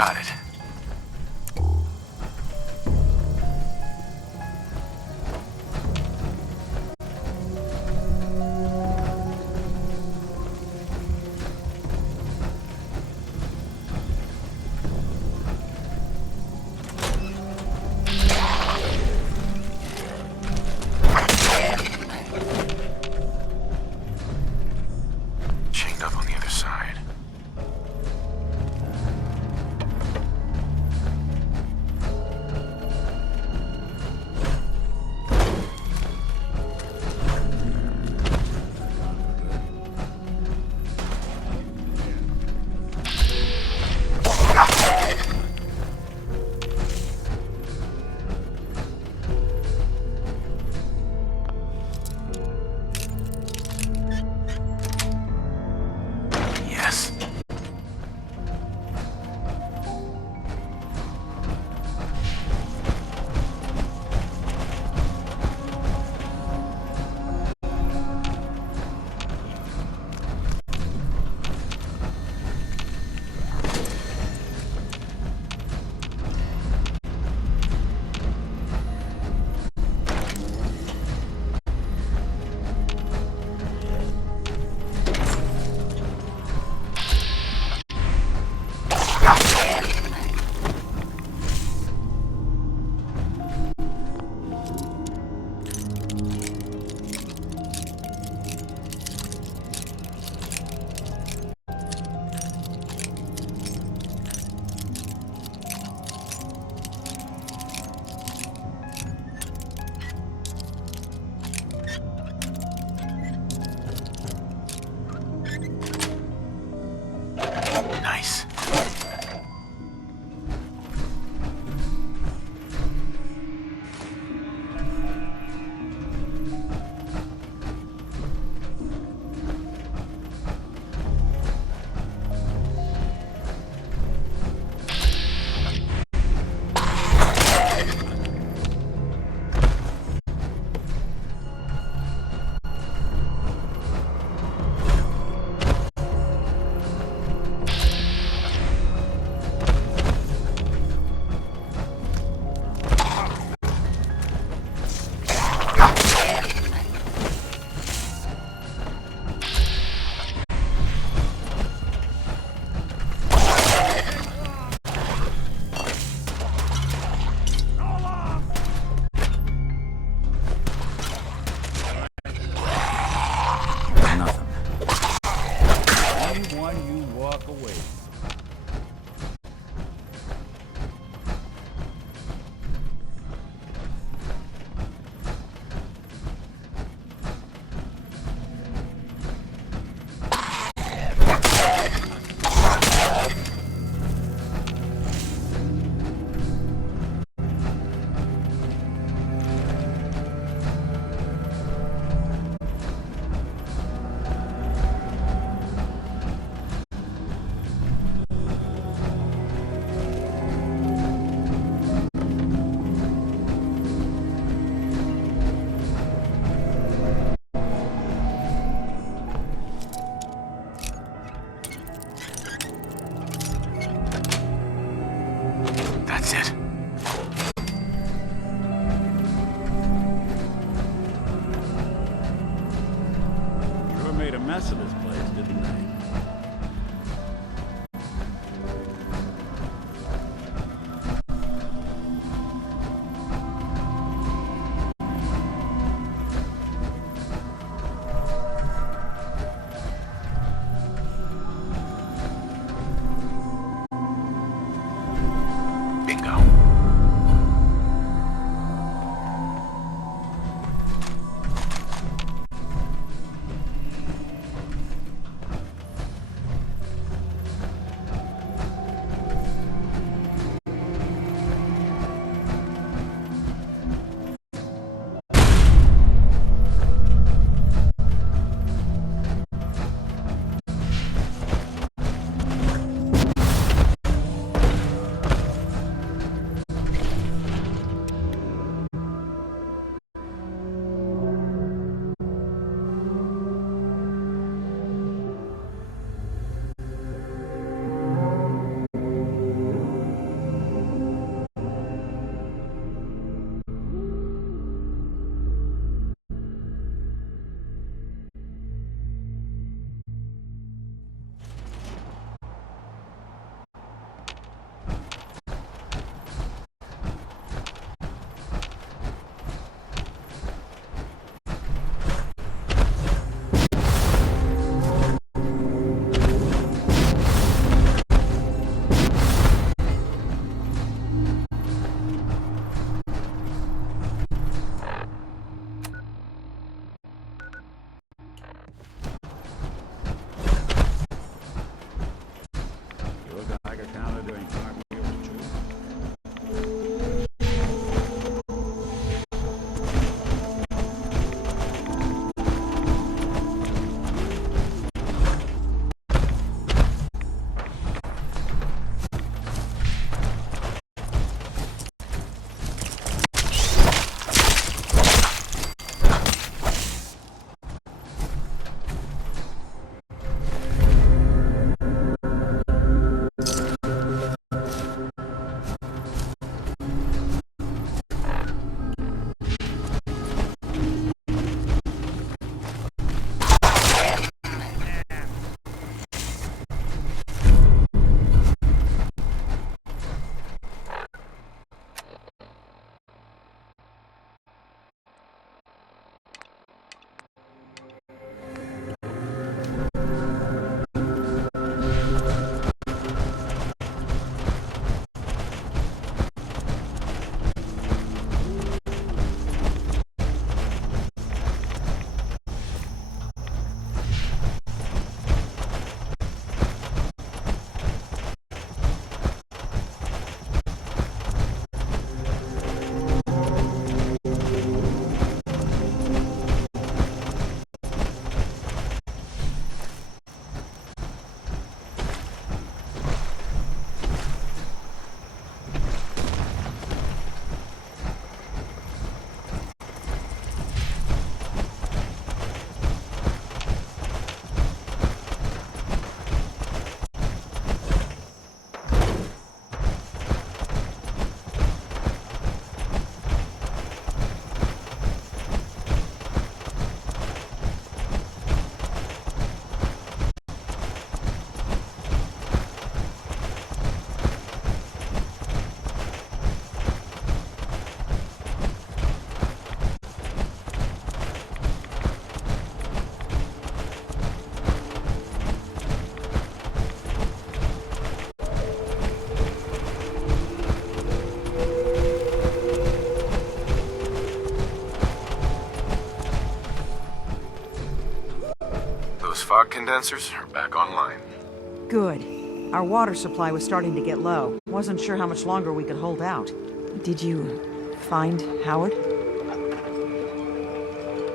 got it. Chained up on the other side. Yes. Nice. Nothing. Anyone you walk away. That's it. Sure made a mess of this place, didn't they? Bingo. Those fog condensers are back online. Good. Our water supply was starting to get low. Wasn't sure how much longer we could hold out. Did you find Howard?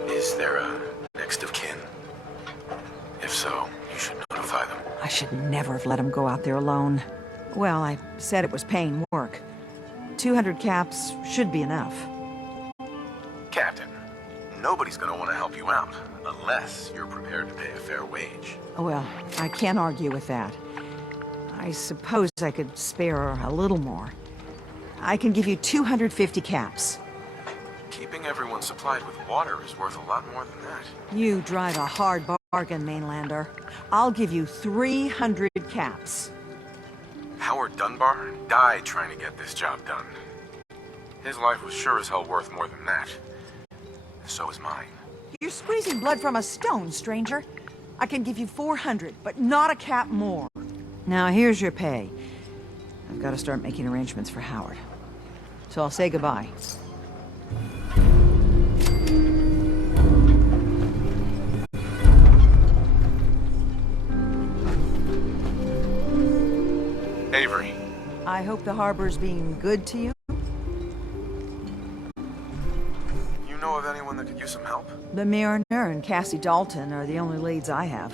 Is there a next of kin? If so, you should notify them. I should never have let him go out there alone. Well, I said it was paying work. 200 caps should be enough. Captain, nobody's gonna want to help you out unless you're prepared to pay a fair wage. Well, I can't argue with that. I suppose I could spare a little more. I can give you 250 caps. Keeping everyone supplied with water is worth a lot more than that. You drive a hard bargain, Mainlander. I'll give you 300 caps. Howard Dunbar died trying to get this job done. His life was sure as hell worth more than that. So is mine. You're squeezing blood from a stone, stranger. I can give you 400, but not a cap more. Now, here's your pay. I've got to start making arrangements for Howard. So I'll say goodbye. Avery. I hope the harbor's being good to you. You know of anyone that could use some help? The Mariner and Cassie Dalton are the only leads I have.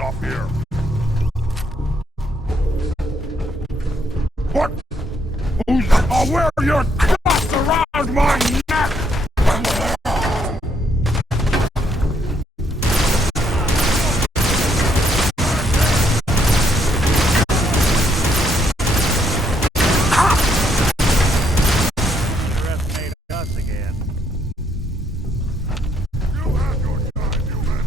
off here. What? I'll wear your cuffs around my neck! Underestimate us again. You have your time, human!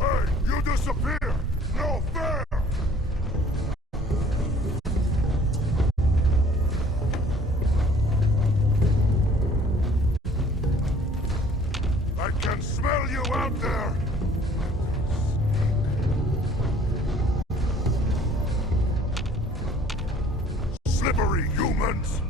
Hey, you disappear! No fair! I can smell you out there! Slippery humans!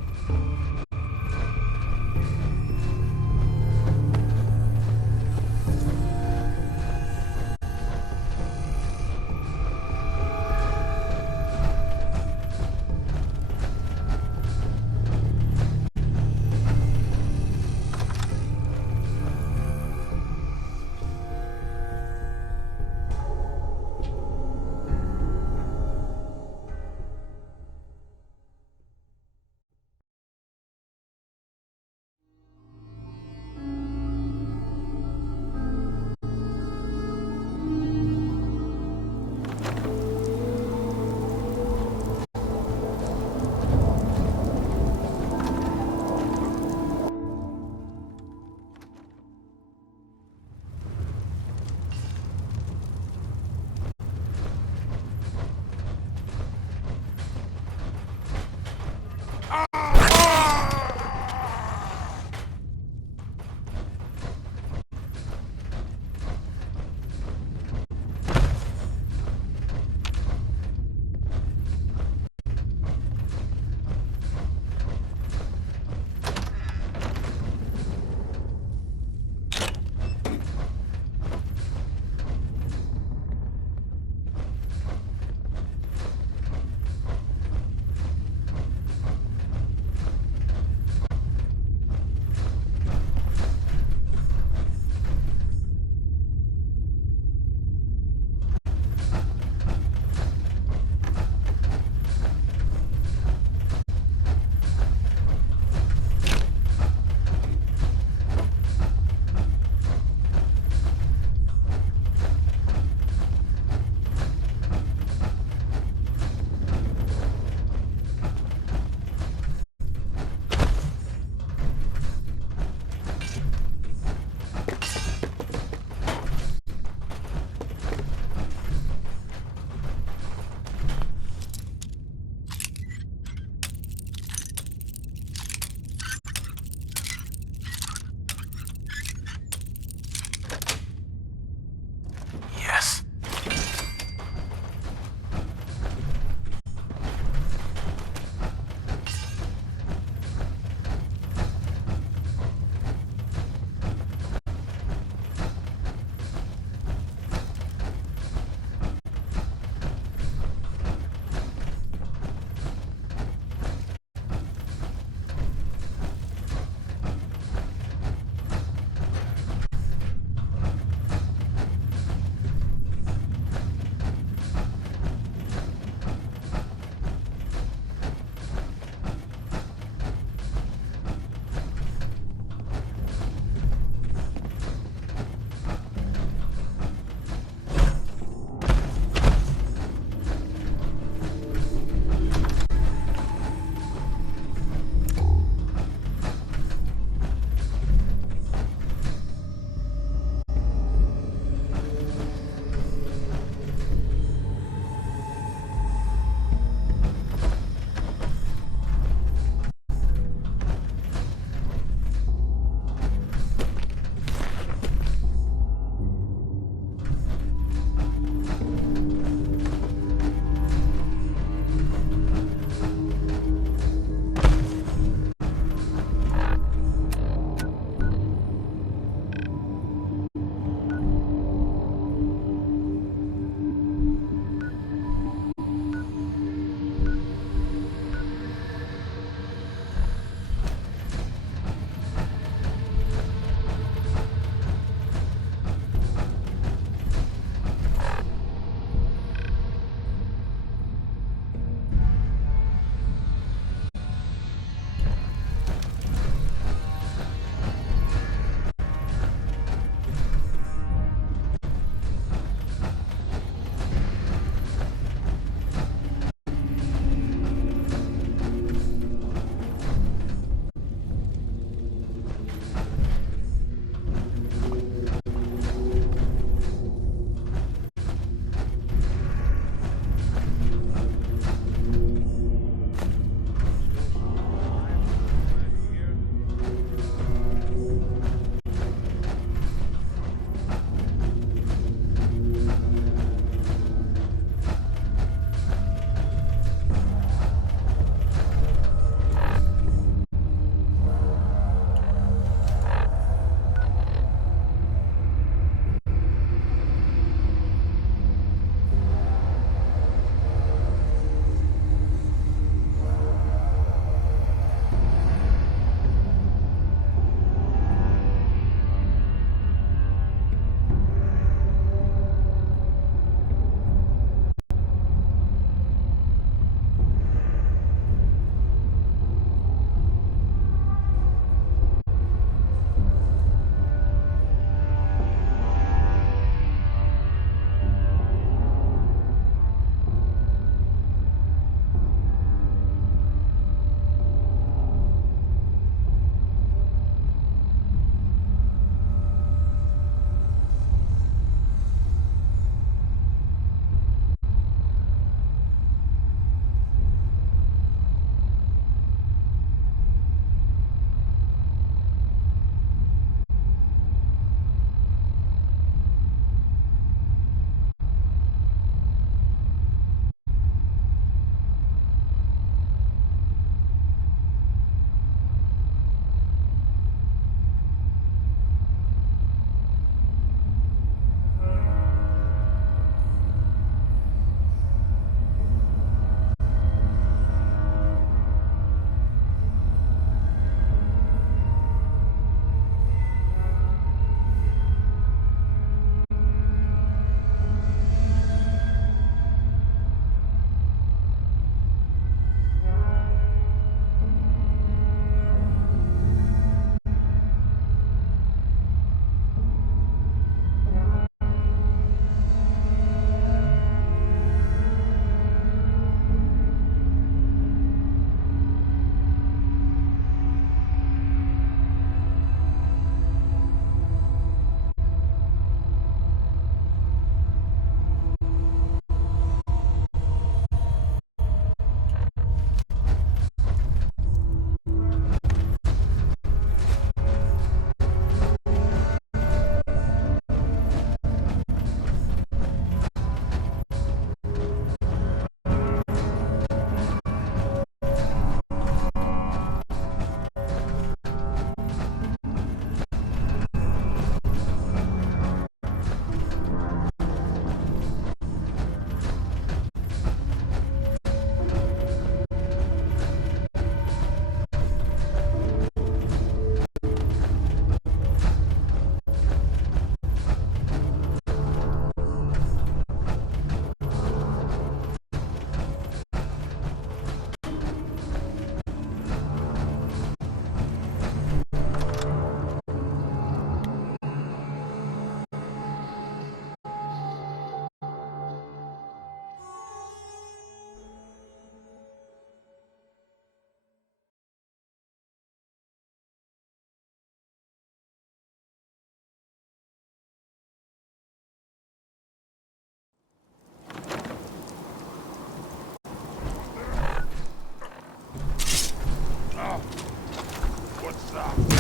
What's up?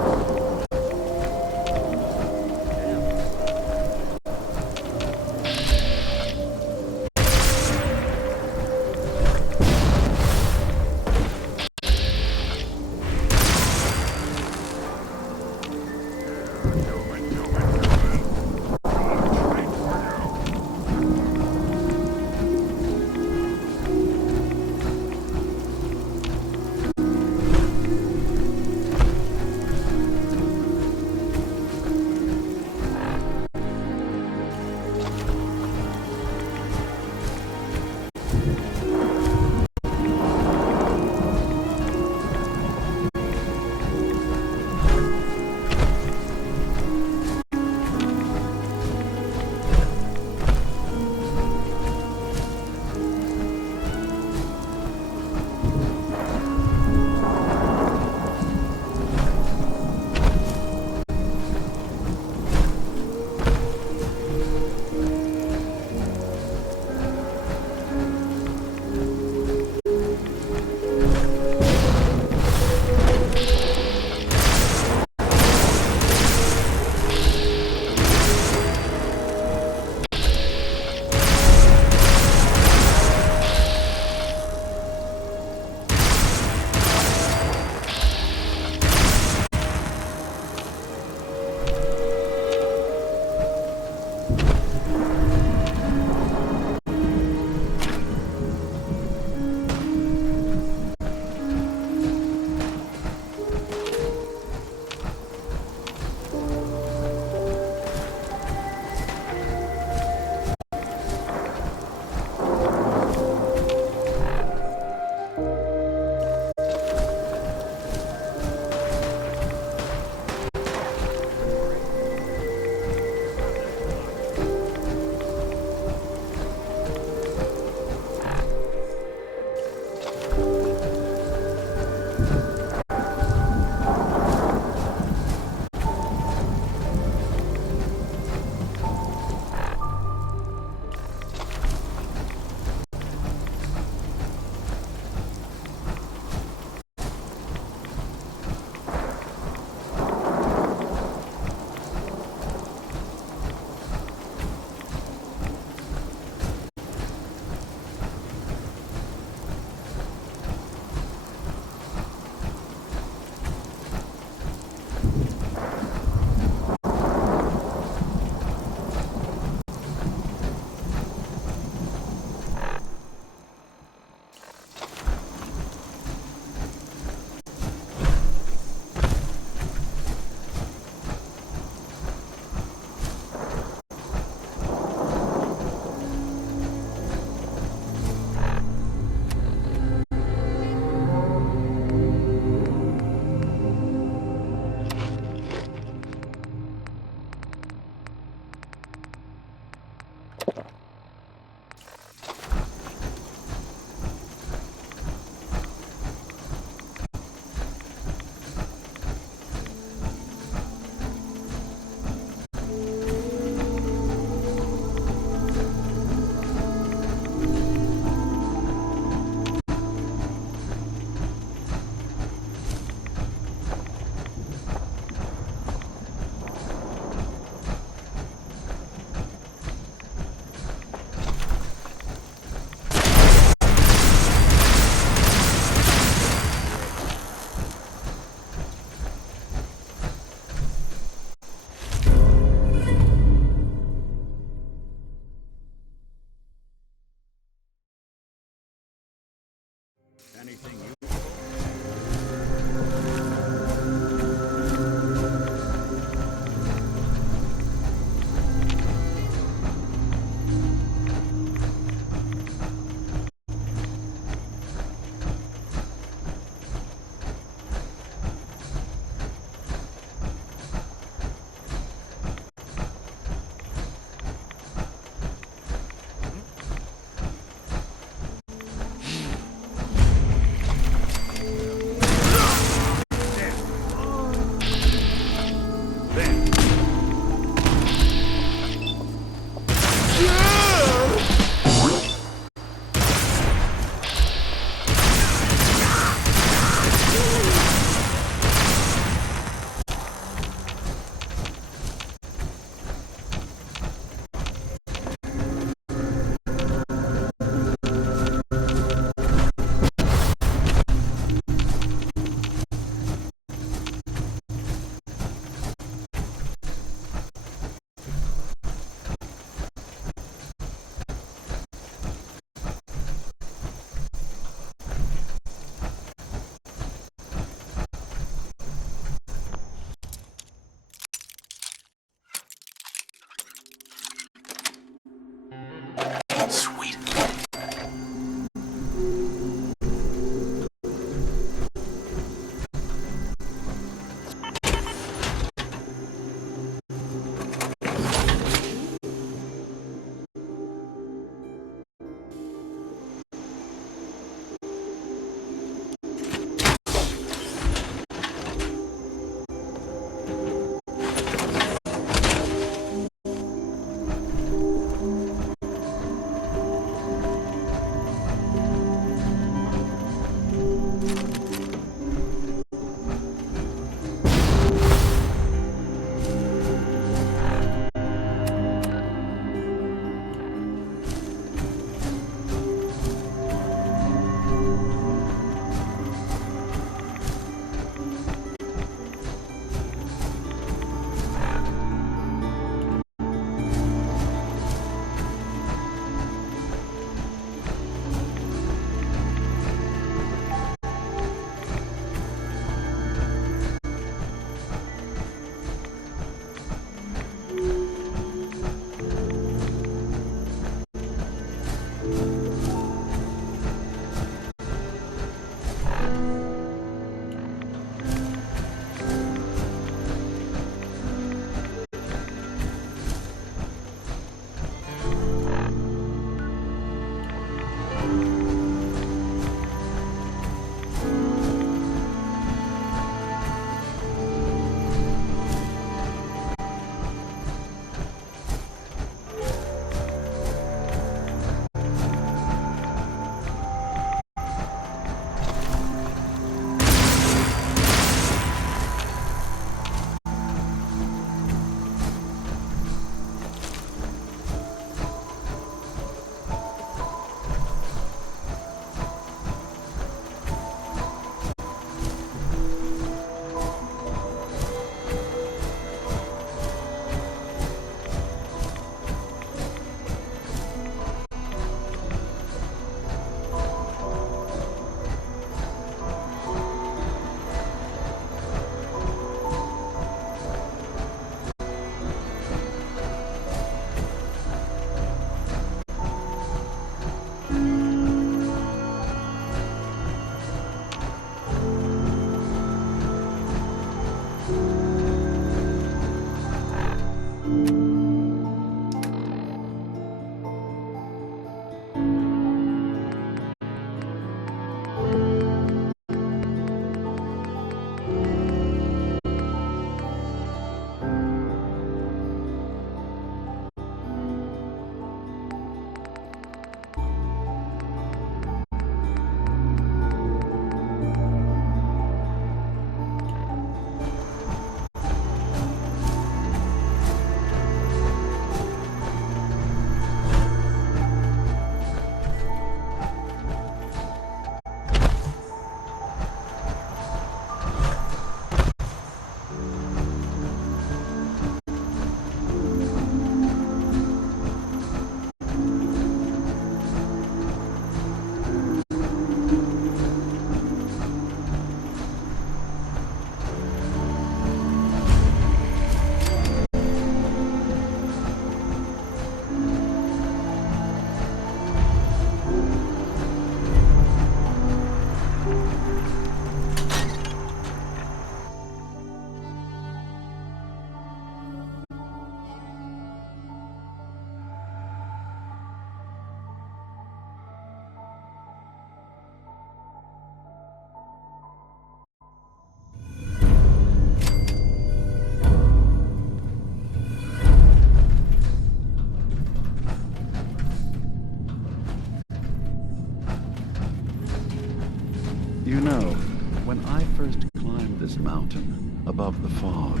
above the fog.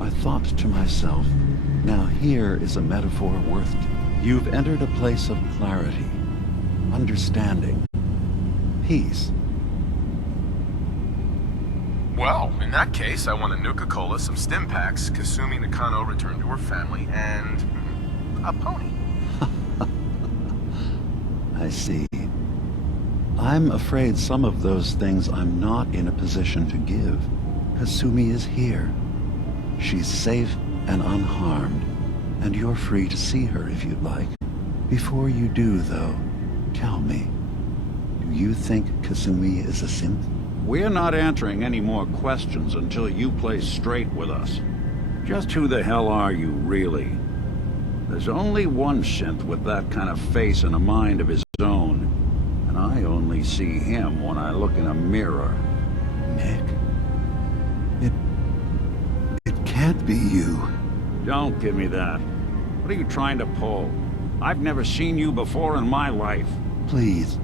I thought to myself, now here is a metaphor worth it. You've entered a place of clarity, understanding, peace. Well, in that case, I want a Nuka-Cola, some stim packs, Kasumi Nakano returned to her family, and a pony. I see. I'm afraid some of those things I'm not in a position to give. Kasumi is here. She's safe and unharmed, and you're free to see her if you'd like. Before you do, though, tell me, do you think Kasumi is a synth? We're not answering any more questions until you play straight with us. Just who the hell are you, really? There's only one synth with that kind of face and a mind of his own, and I only see him when I look in a mirror. Nick? It can't be you. Don't give me that. What are you trying to pull? I've never seen you before in my life. Please,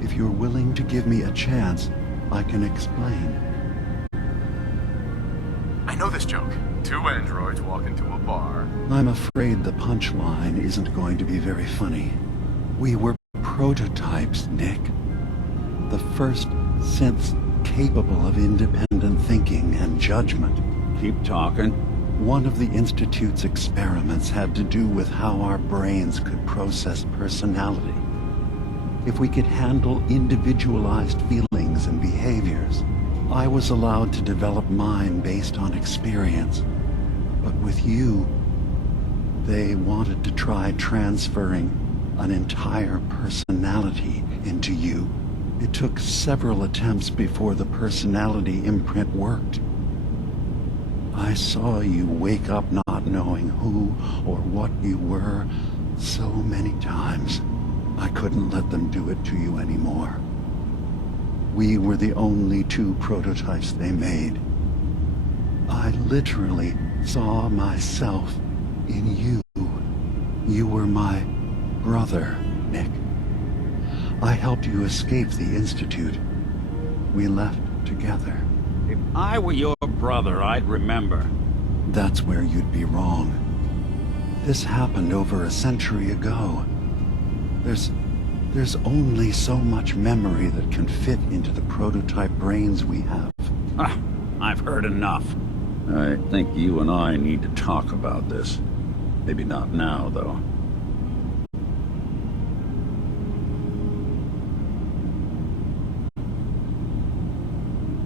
if you're willing to give me a chance, I can explain. I know this joke. Two androids walk into a bar. I'm afraid the punchline isn't going to be very funny. We were prototypes, Nick. The first synths capable of independent thinking and judgment. Keep talking. One of the Institute's experiments had to do with how our brains could process personality. If we could handle individualized feelings and behaviors, I was allowed to develop mine based on experience. But with you, they wanted to try transferring an entire personality into you. It took several attempts before the personality imprint worked. I saw you wake up not knowing who or what you were so many times. I couldn't let them do it to you anymore. We were the only two prototypes they made. I literally saw myself in you. You were my brother, Nick. I helped you escape the Institute. We left together. If I were your brother, I'd remember. That's where you'd be wrong. This happened over a century ago. There's only so much memory that can fit into the prototype brains we have. Ah, I've heard enough. I think you and I need to talk about this. Maybe not now, though.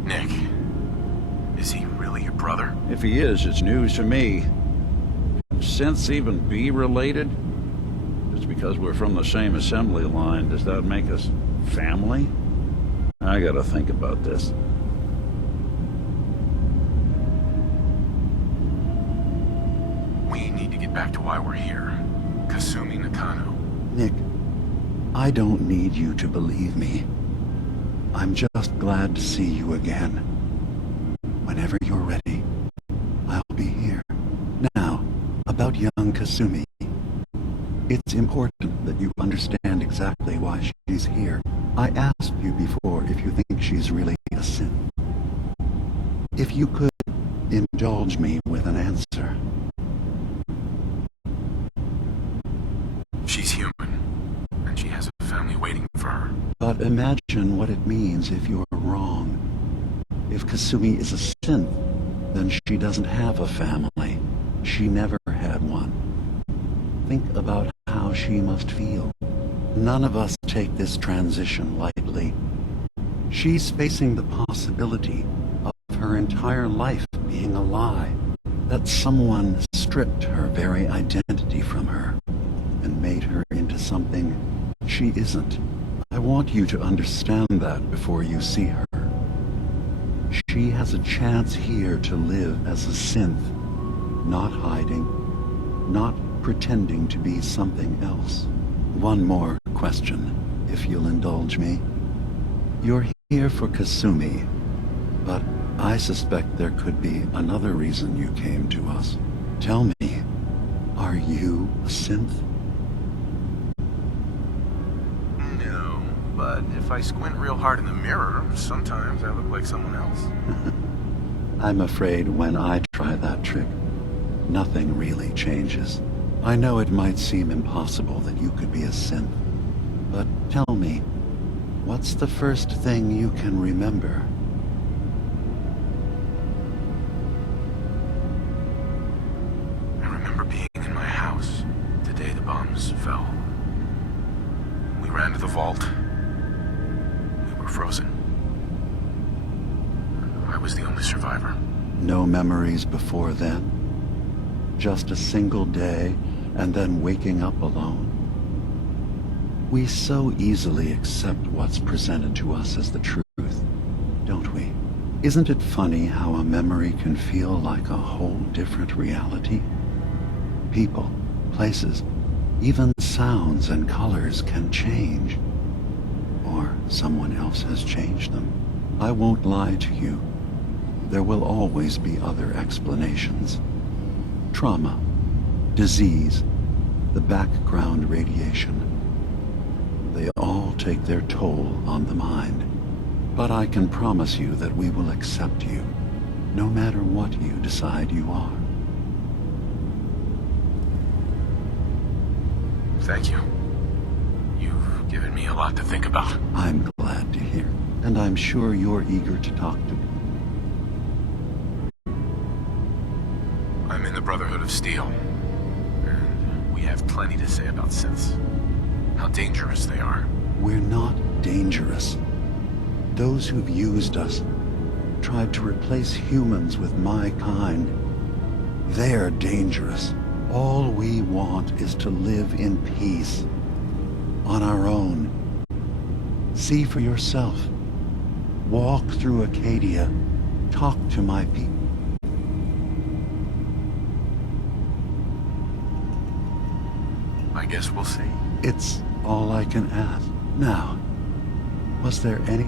Nick, is he really your brother? If he is, it's news to me. Can synths even be related? Just because we're from the same assembly line, does that make us family? I gotta think about this. We need to get back to why we're here. Kasumi Nakano. Nick, I don't need you to believe me. I'm just glad to see you again. Whenever you're ready, I'll be here. Now, about young Kasumi. It's important that you understand exactly why she's here. I asked you before if you think she's really a synth. If you could indulge me with an answer. She's human, and she has a family waiting for her. But imagine what it means if you're wrong. If Kasumi is a synth, then she doesn't have a family. She never had one. Think about how she must feel. None of us take this transition lightly. She's facing the possibility of her entire life being a lie. That someone stripped her very identity from her and made her into something she isn't. I want you to understand that before you see her. She has a chance here to live as a synth, not hiding, not pretending to be something else. One more question, if you'll indulge me. You're here for Kasumi, but I suspect there could be another reason you came to us. Tell me, are you a synth? No, but if I squint real hard in the mirror, sometimes I look like someone else. I'm afraid when I try that trick, nothing really changes. I know it might seem impossible that you could be a synth, but tell me, what's the first thing you can remember? I remember being in my house the day the bombs fell. We ran to the vault. We were frozen. I was the only survivor. No memories before then? Just a single day, and then waking up alone? We so easily accept what's presented to us as the truth, don't we? Isn't it funny how a memory can feel like a whole different reality? People, places, even sounds and colors can change. Or someone else has changed them. I won't lie to you. There will always be other explanations. Trauma, disease, the background radiation. They all take their toll on the mind. But I can promise you that we will accept you, no matter what you decide you are. Thank you. You've given me a lot to think about. I'm glad to hear, and I'm sure you're eager to talk to me. I'm in the Brotherhood of Steel, and we have plenty to say about synths. How dangerous they are. We're not dangerous. Those who've used us, tried to replace humans with my kind, they're dangerous. All we want is to live in peace, on our own. See for yourself. Walk through Acadia. Talk to my people. I guess we'll see. It's all I can ask. Now, was there any...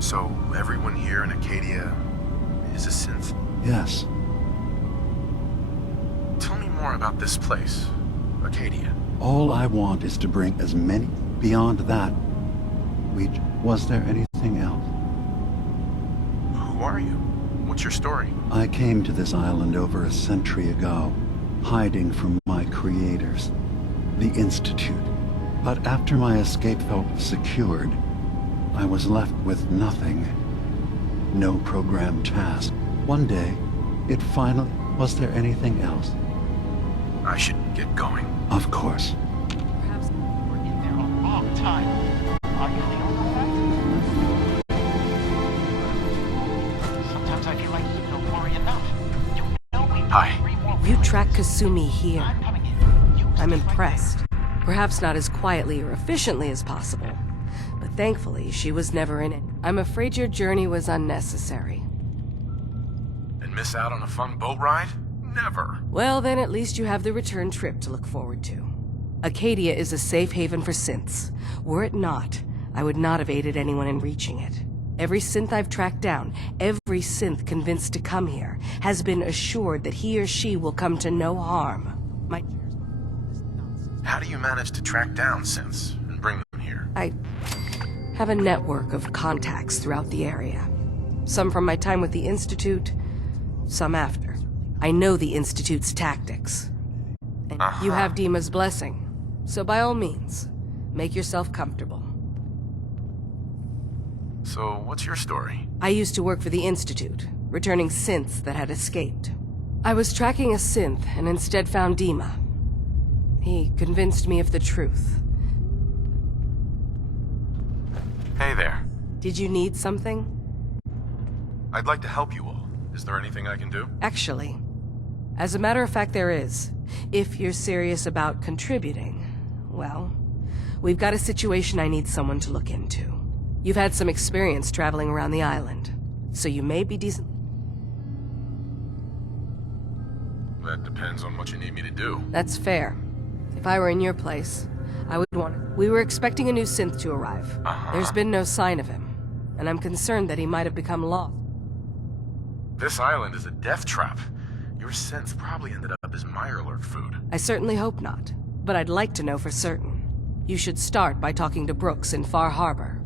So, everyone here in Acadia is a synth? Yes. Tell me more about this place, Acadia. All I want is to bring as many... Beyond that, was there anything else? Who are you? What's your story? I came to this island over a century ago, hiding from my creators, the Institute. But after my escape felt secured, I was left with nothing. No programmed task. One day, it finally... Was there anything else? I should get going. Of course. Perhaps we're in there a long time. Are you feeling all right? Sometimes I feel like you don't worry enough. You know we Hi. You tracked Kasumi here. I'm coming in. I'm impressed. Perhaps not as quietly or efficiently as possible, but thankfully she was never in it. I'm afraid your journey was unnecessary. And miss out on a fun boat ride? Never. Well, then at least you have the return trip to look forward to. Acadia is a safe haven for synths. Were it not, I would not have aided anyone in reaching it. Every synth I've tracked down, every synth convinced to come here, has been assured that he or she will come to no harm. How do you manage to track down synths and bring them here? I have a network of contacts throughout the area. Some from my time with the Institute, some after. I know the Institute's tactics. And you have Dima's blessing. So by all means, make yourself comfortable. So, what's your story? I used to work for the Institute, returning synths that had escaped. I was tracking a synth and instead found Dima. He convinced me of the truth. Hey there. Did you need something? I'd like to help you all. Is there anything I can do? Actually, as a matter of fact, there is. If you're serious about contributing, well, we've got a situation I need someone to look into. You've had some experience traveling around the island, so you may be decent. That depends on what you need me to do. That's fair. If I were in your place, I would want it. We were expecting a new synth to arrive. There's been no sign of him, and I'm concerned that he might have become lost. This island is a death trap. Your synth probably ended up as Mirelurk food. I certainly hope not, but I'd like to know for certain. You should start by talking to Brooks in Far Harbor.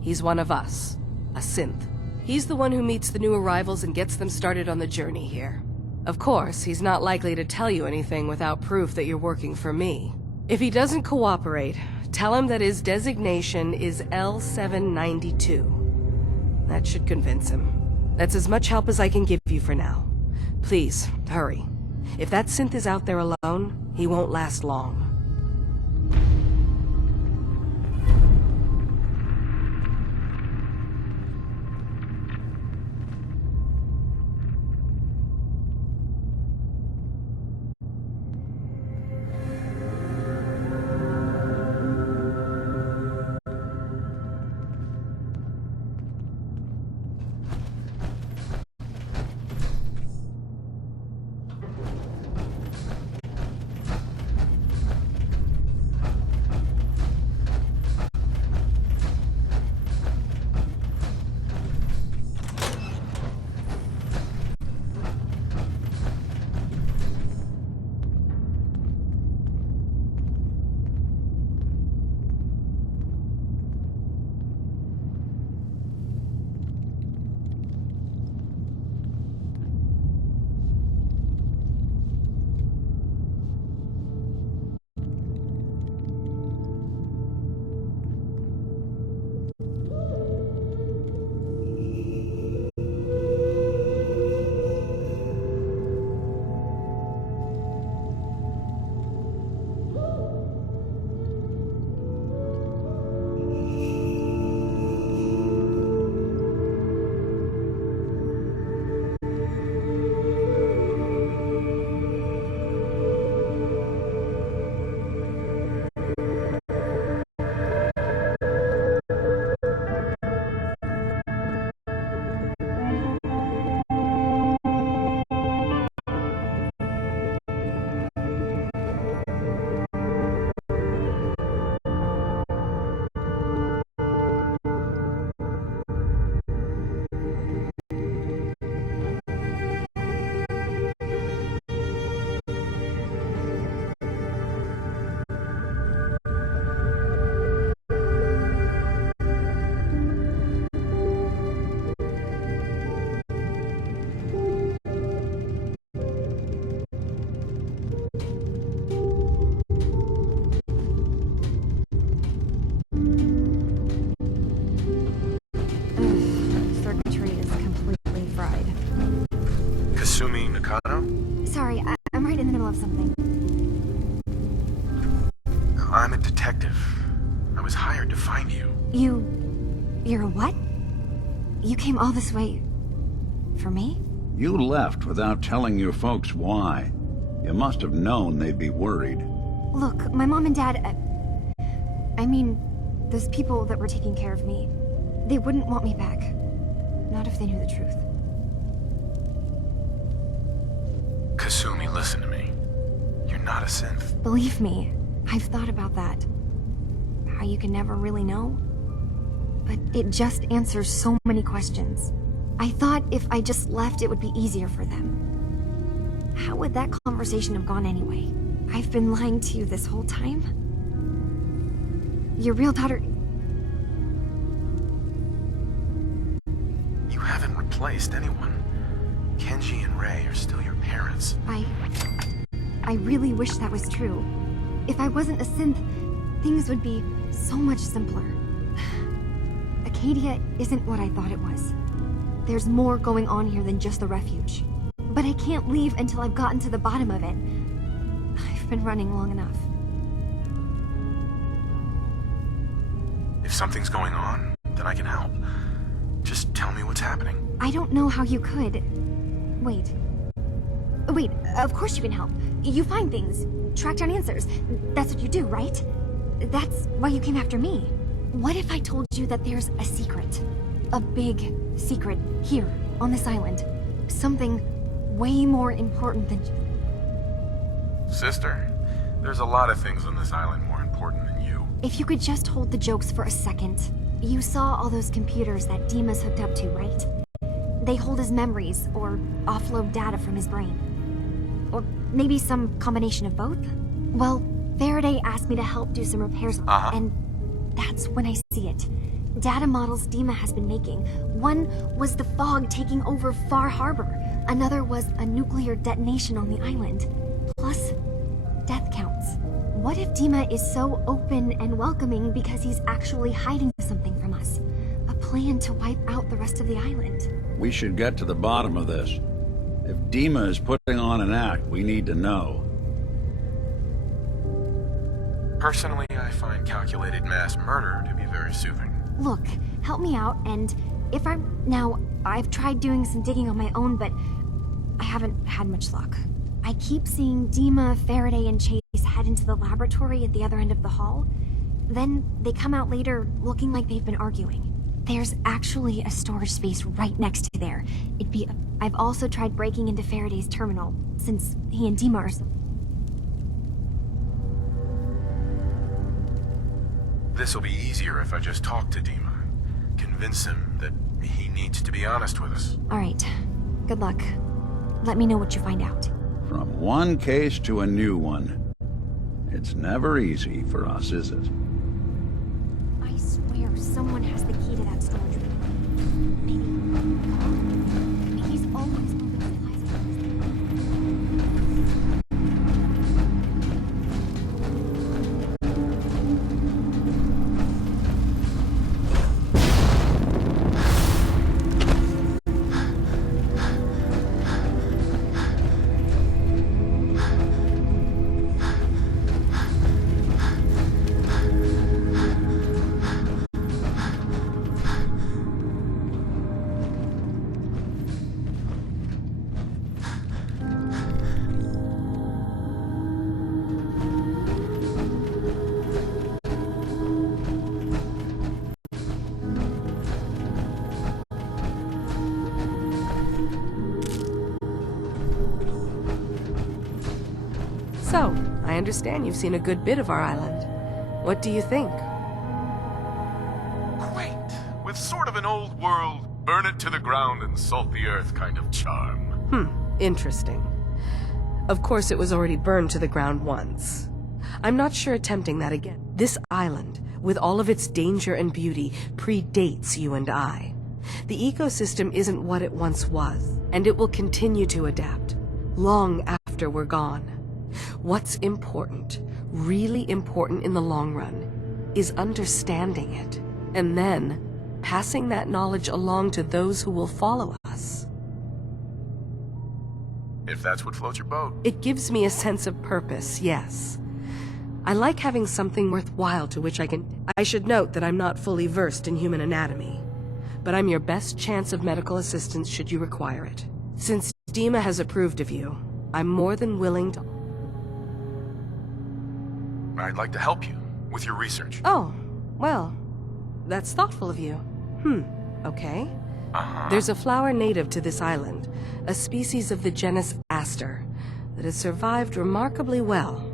He's one of us, a synth. He's the one who meets the new arrivals and gets them started on the journey here. Of course, he's not likely to tell you anything without proof that you're working for me. If he doesn't cooperate, tell him that his designation is L792. That should convince him. That's as much help as I can give you for now. Please, hurry. If that synth is out there alone, he won't last long. Sorry, I'm right in the middle of something. I'm a detective. I was hired to find you. You're a what? You came all this way... for me? You left without telling your folks why. You must have known they'd be worried. Look, my mom and dad... I mean, those people that were taking care of me, they wouldn't want me back. Not if they knew the truth. Kasumi, listen to me. You're not a synth. Believe me, I've thought about that. How you can never really know. But it just answers so many questions. I thought if I just left, it would be easier for them. How would that conversation have gone anyway? I've been lying to you this whole time? Your real daughter... You haven't replaced anyone. Kenji and Ray are still your parents. I really wish that was true. If I wasn't a synth, things would be so much simpler. Acadia isn't what I thought it was. There's more going on here than just the refuge. But I can't leave until I've gotten to the bottom of it. I've been running long enough. If something's going on, then I can help. Just tell me what's happening. I don't know how you could. Wait, of course you can help. You find things, track down answers. That's what you do, right? That's why you came after me. What if I told you that there's a secret? A big secret here, on this island. Something way more important than... Sister, there's a lot of things on this island more important than you. If you could just hold the jokes for a second. You saw all those computers that Dima's hooked up to, right? They hold his memories, or offload data from his brain. Or maybe some combination of both? Well, Faraday asked me to help do some repairs, and that's when I see it. data models Dima has been making. One was the fog taking over Far Harbor. Another was a nuclear detonation on the island. Plus, death counts. What if Dima is so open and welcoming because he's actually hiding something from us? A plan to wipe out the rest of the island. We should get to the bottom of this. If Dima is putting on an act, we need to know. Personally, I find calculated mass murder to be very soothing. Look, help me out, and if I'm... Now, I've tried doing some digging on my own, but I haven't had much luck. I keep seeing Dima, Faraday, and Chase head into the laboratory at the other end of the hall. Then they come out later looking like they've been arguing. There's actually a storage space right next to there. I've also tried breaking into Faraday's terminal, since he and Dima are so... This'll be easier if I just talk to Dima. Convince him that he needs to be honest with us. Alright. Good luck. Let me know what you find out. From one case to a new one. It's never easy for us, is it? I swear someone has the key to that storage room. Maybe. He's always moving supplies around. So, I understand you've seen a good bit of our island. What do you think? Quaint, with sort of an old world, burn it to the ground and salt the earth kind of charm. Interesting. Of course, it was already burned to the ground once. I'm not sure attempting that again. This island, with all of its danger and beauty, predates you and I. The ecosystem isn't what it once was, and it will continue to adapt, long after we're gone. What's important, really important in the long run, is understanding it, and then passing that knowledge along to those who will follow us. If that's what floats your boat. It gives me a sense of purpose, yes. I like having something worthwhile to which I should note that I'm not fully versed in human anatomy, but I'm your best chance of medical assistance should you require it. Since Dima has approved of you, I'm more than willing to... I'd like to help you with your research. Oh, well, that's thoughtful of you. Okay. There's a flower native to this island, a species of the genus Aster, that has survived remarkably well.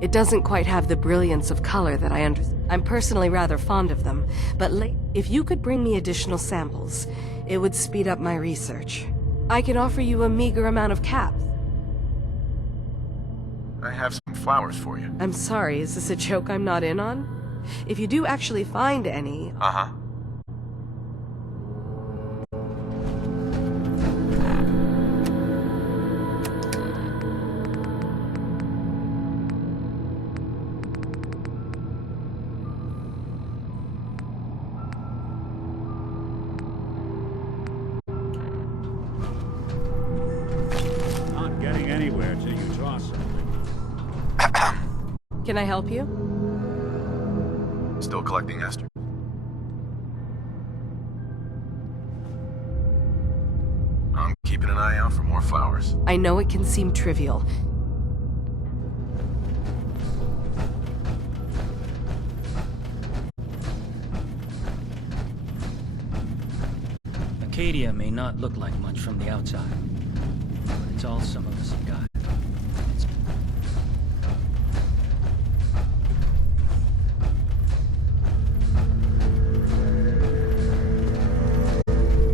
It doesn't quite have the brilliance of color that I understand. I'm personally rather fond of them, but if you could bring me additional samples, it would speed up my research. I can offer you a meager amount of caps. I have some flowers for you. I'm sorry, is this a joke I'm not in on? If you do actually find any... Not getting anywhere till you draw something. Can I help you? Still collecting Esther? I'm keeping an eye out for more flowers. I know it can seem trivial. Acadia may not look like much from the outside, but it's all some of us have got.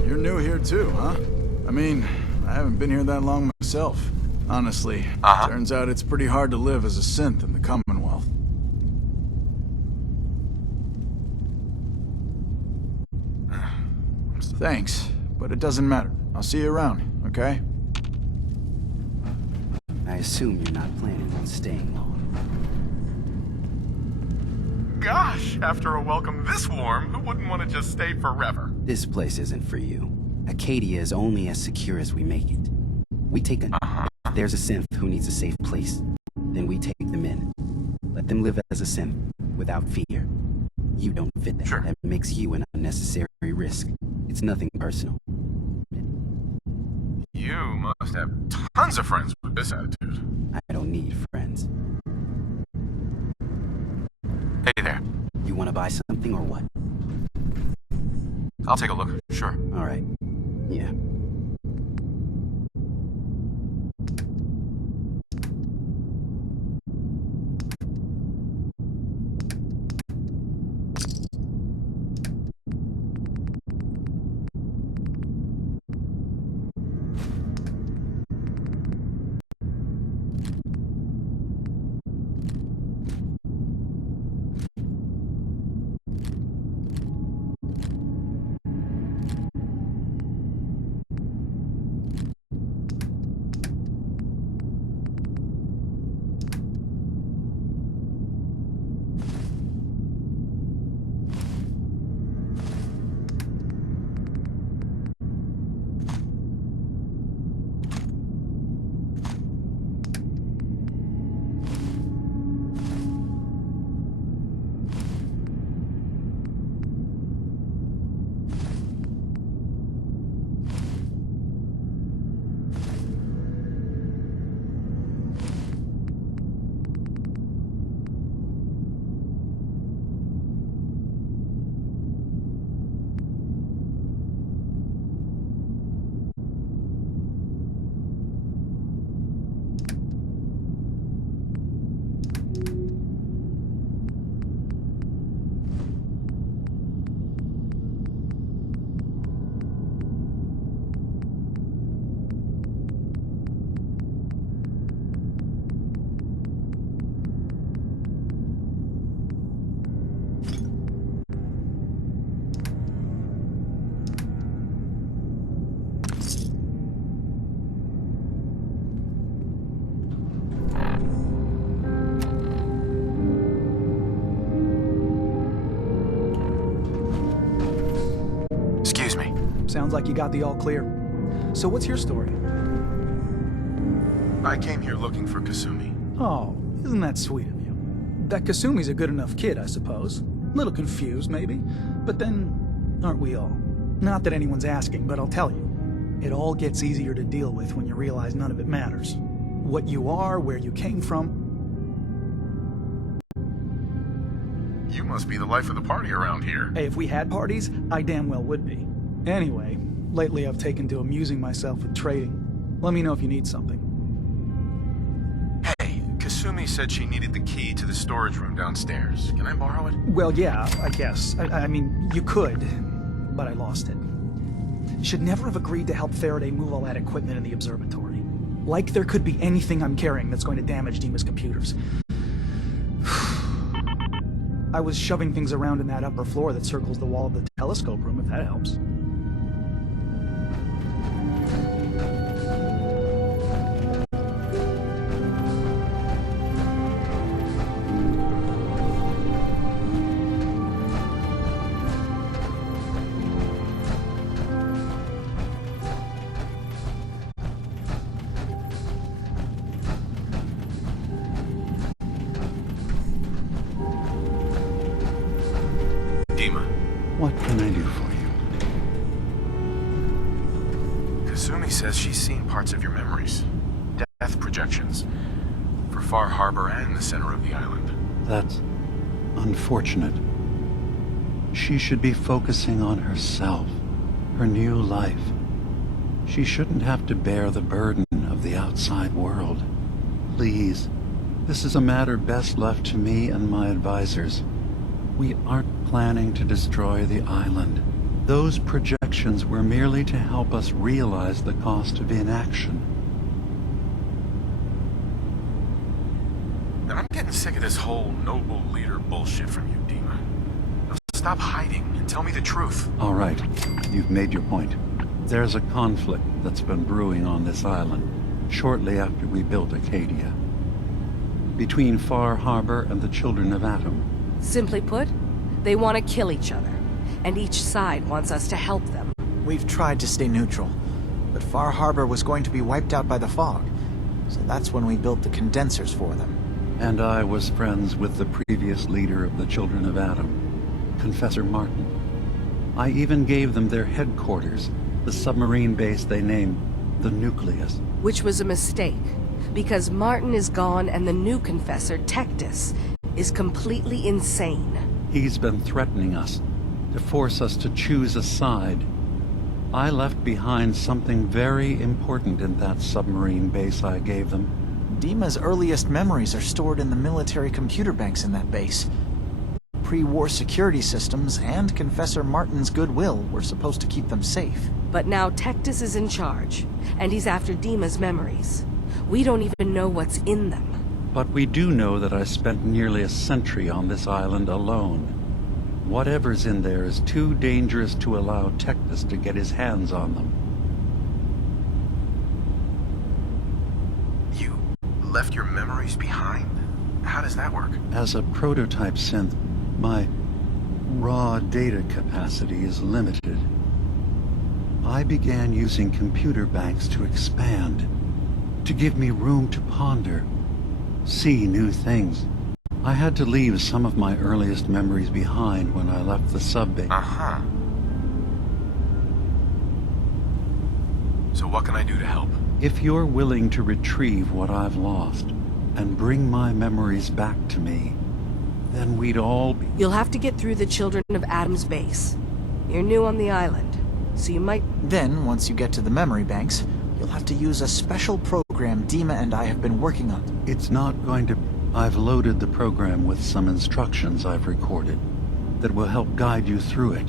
You're new here too, huh? I mean, I haven't been here that long myself. Honestly, turns out it's pretty hard to live as a synth in the Commonwealth. Thanks, but it doesn't matter. I'll see you around, okay? I assume you're not planning on staying long. Gosh, after a welcome this warm, who wouldn't want to just stay forever? This place isn't for you. Acadia is only as secure as we make it. We take a... If there's a synth who needs a safe place, then we take them in. Let them live as a synth, without fear. You don't fit that. Sure. That makes you an unnecessary risk. It's nothing personal. You must have tons of friends with this attitude. I don't need friends. Hey there. You want to buy something or what? I'll take a look, sure. All right. Yeah. Sounds like you got the all clear. So what's your story? I came here looking for Kasumi. Oh, isn't that sweet of you? That Kasumi's a good enough kid, I suppose. Little confused, maybe. But then, aren't we all? Not that anyone's asking, but I'll tell you. It all gets easier to deal with when you realize none of it matters. What you are, where you came from. You must be the life of the party around here. Hey, if we had parties, I damn well would be. Anyway, lately I've taken to amusing myself with trading. Let me know if you need something. Hey, Kasumi said she needed the key to the storage room downstairs. Can I borrow it? Well, yeah, I guess. I mean, you could, but I lost it. Should never have agreed to help Faraday move all that equipment in the observatory. Like there could be anything I'm carrying that's going to damage Dima's computers. I was shoving things around in that upper floor that circles the wall of the telescope room, if that helps. What can I do for you? Kasumi says she's seen parts of your memories. Death projections. For Far Harbor and the center of the island. That's unfortunate. She should be focusing on herself, her new life. She shouldn't have to bear the burden of the outside world. Please, this is a matter best left to me and my advisors. We aren't planning to destroy the island. Those projections were merely to help us realize the cost of inaction. I'm getting sick of this whole noble leader bullshit from you, Dima. Now stop hiding and tell me the truth. All right, you've made your point. There's a conflict that's been brewing on this island shortly after we built Acadia. Between Far Harbor and the Children of Atom. Simply put, they want to kill each other, and each side wants us to help them. We've tried to stay neutral, but Far Harbor was going to be wiped out by the fog, so that's when we built the condensers for them. And I was friends with the previous leader of the Children of Atom, Confessor Martin. I even gave them their headquarters, the submarine base they named the Nucleus. Which was a mistake, because Martin is gone and the new Confessor, Tectus, is completely insane. He's been threatening us, to force us to choose a side. I left behind something very important in that submarine base I gave them. Dima's earliest memories are stored in the military computer banks in that base. Pre-war security systems and Confessor Martin's goodwill were supposed to keep them safe. But now Tectus is in charge, and he's after Dima's memories. We don't even know what's in them. But we do know that I spent nearly a century on this island alone. Whatever's in there is too dangerous to allow Tectus to get his hands on them. You left your memories behind? How does that work? As a prototype synth, my raw data capacity is limited. I began using computer banks to expand, to give me room to ponder, see new things. I had to leave some of my earliest memories behind when I left the sub-base. Uh-huh. So what can I do to help? If you're willing to retrieve what I've lost and bring my memories back to me, then we'd all be... You'll have to get through the Children of Atom's base. You're new on the island, so you might... Then, once you get to the memory banks, you'll have to use a special program Dima and I have been working on. It's not going to... I've loaded the program with some instructions I've recorded that will help guide you through it.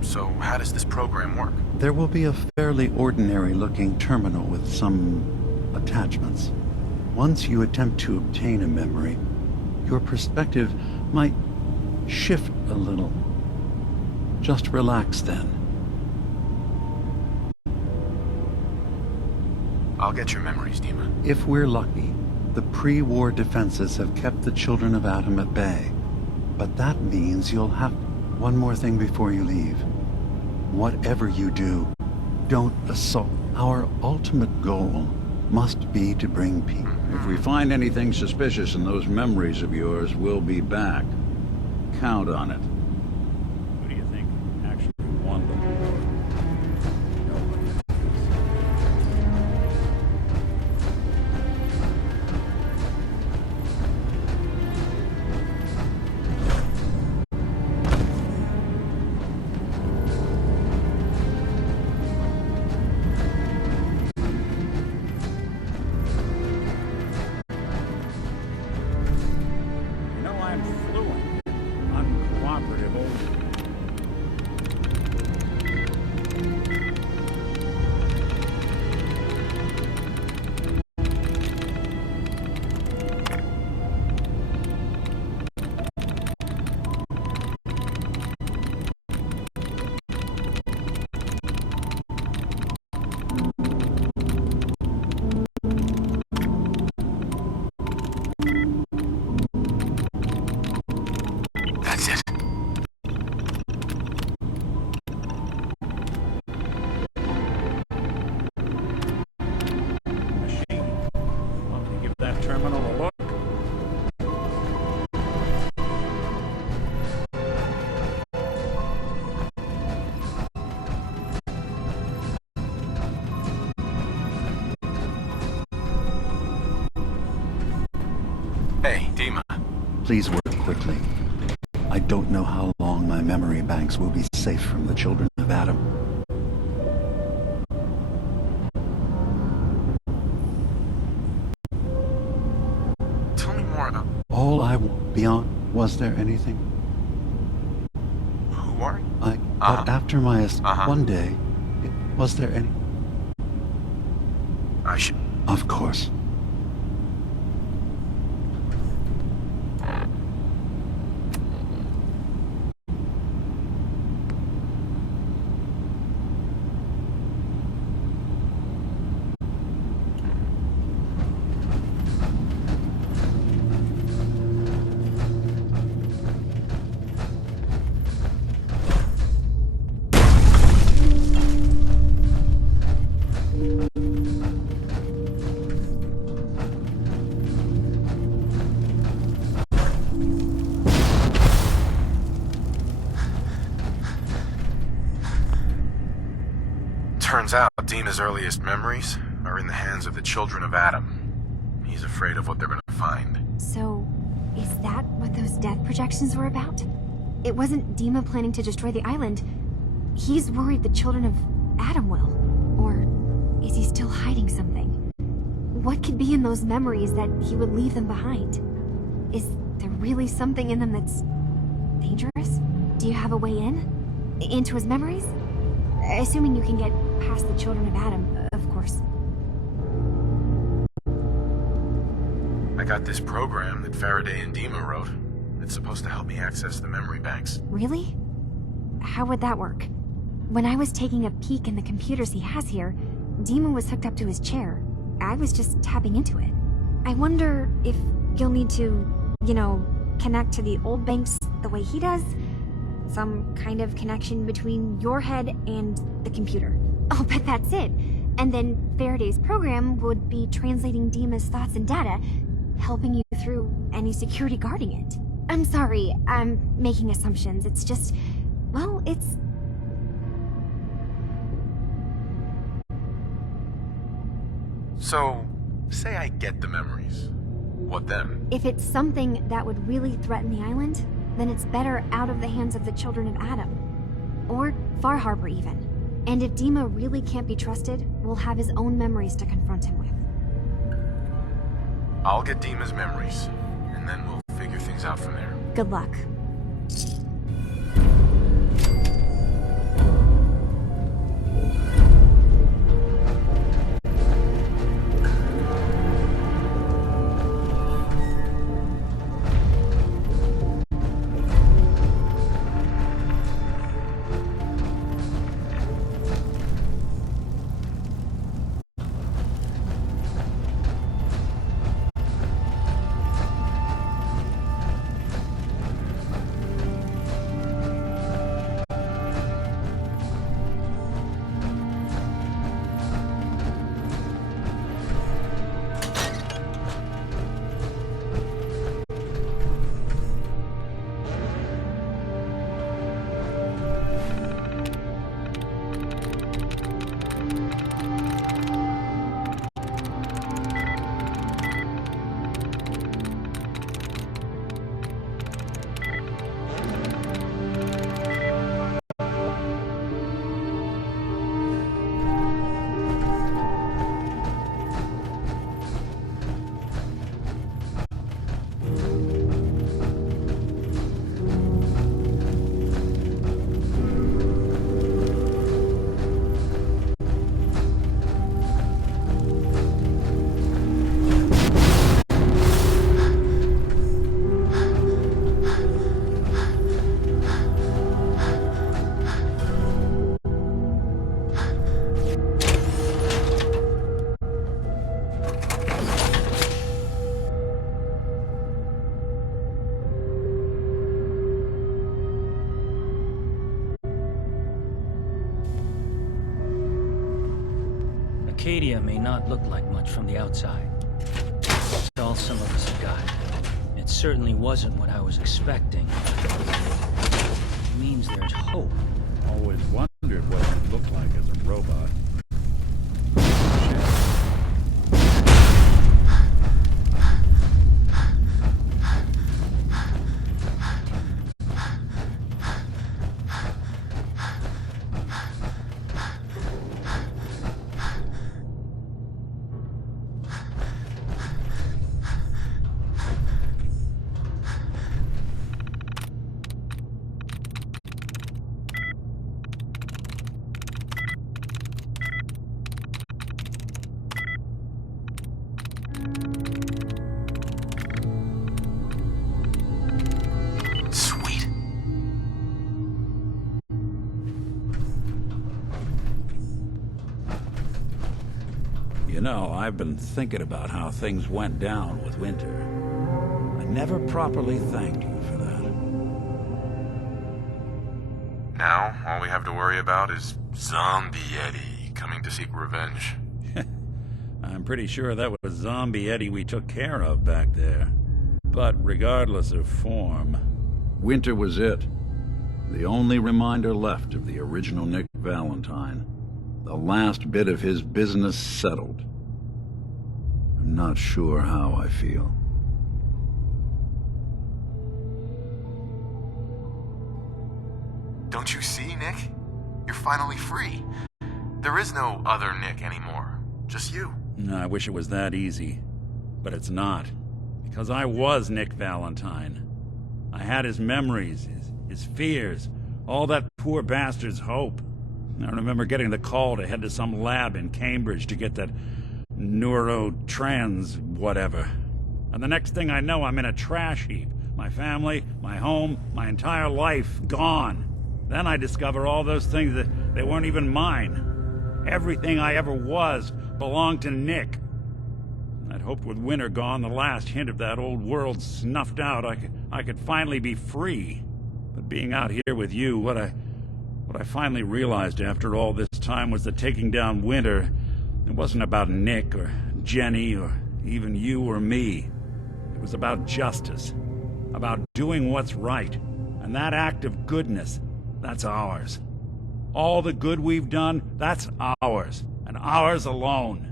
So how does this program work? There will be a fairly ordinary-looking terminal with some attachments. Once you attempt to obtain a memory, your perspective might shift a little. Just relax then. I'll get your memories, Dima. If we're lucky, the pre-war defenses have kept the Children of Atom at bay. But that means you'll have... One more thing before you leave. Whatever you do, don't assault. Our ultimate goal must be to bring peace. If we find anything suspicious in those memories of yours, we'll be back. Count on it. Who do you think actually won the war? Nobody. You know, I'm fluent. Uncooperative old... That's it. machine. Want me to give that terminal a look? Hey, Dima. Please work quickly. I don't know how long my memory banks will be safe from the Children of Atom. Tell me more about... All I want beyond... Was there anything? Who are you? But after my... Uh-huh. One day... Was there any... I should... Of course. Turns out Dima's earliest memories are in the hands of the children of Adam. He's afraid of what they're gonna find. So, is that what those death projections were about? It wasn't Dima planning to destroy the island. He's worried the children of Adam will. Or is he still hiding something? What could be in those memories that he would leave them behind? Is there really something in them that's dangerous? Do you have a way in? Into his memories? Assuming you can get past the children of Adam, of course. I got this program that Faraday and Dima wrote. It's supposed to help me access the memory banks. Really? How would that work? When I was taking a peek in the computers he has here, Dima was hooked up to his chair. I was just tapping into it. I wonder if you'll need to, connect to the old banks the way he does? Some kind of connection between your head and the computer. I'll bet that's it. And then Faraday's program would be translating Dima's thoughts and data, helping you through any security guarding it. I'm sorry, I'm making assumptions. It's just, well, it's... So, say I get the memories. What then? If it's something that would really threaten the island, then it's better out of the hands of the children of Adam. Or Far Harbor, even. And if Dima really can't be trusted, we'll have his own memories to confront him with. I'll get Dima's memories, and then we'll figure things out from there. Good luck. Acadia may not look like much from the outside. It's all some of us have got. It certainly wasn't what I was expecting. It means there's hope. Always wondered what it looked like as a robot. You know, I've been thinking about how things went down with Winter. I never properly thanked you for that. Now, all we have to worry about is Zombie Eddie coming to seek revenge. I'm pretty sure that was Zombie Eddie we took care of back there. But regardless of form, Winter was it. The only reminder left of the original Nick Valentine. The last bit of his business settled. I'm not sure how I feel. Don't you see, Nick? You're finally free. There is no other Nick anymore. Just you. I wish it was that easy. But it's not. Because I was Nick Valentine. I had his memories, his fears, all that poor bastard's hope. I remember getting the call to head to some lab in Cambridge to get that neurotrans whatever. And the next thing I know, I'm in a trash heap. My family, my home, my entire life gone. Then I discover all those things that they weren't even mine. Everything I ever was belonged to Nick. I'd hoped with winter gone, the last hint of that old world snuffed out, I could finally be free. But being out here with you, what I finally realized after all this time was that taking down Winter, it wasn't about Nick or Jenny or even you or me. It was about justice, about doing what's right. And that act of goodness, that's ours. All the good we've done, that's ours, and ours alone.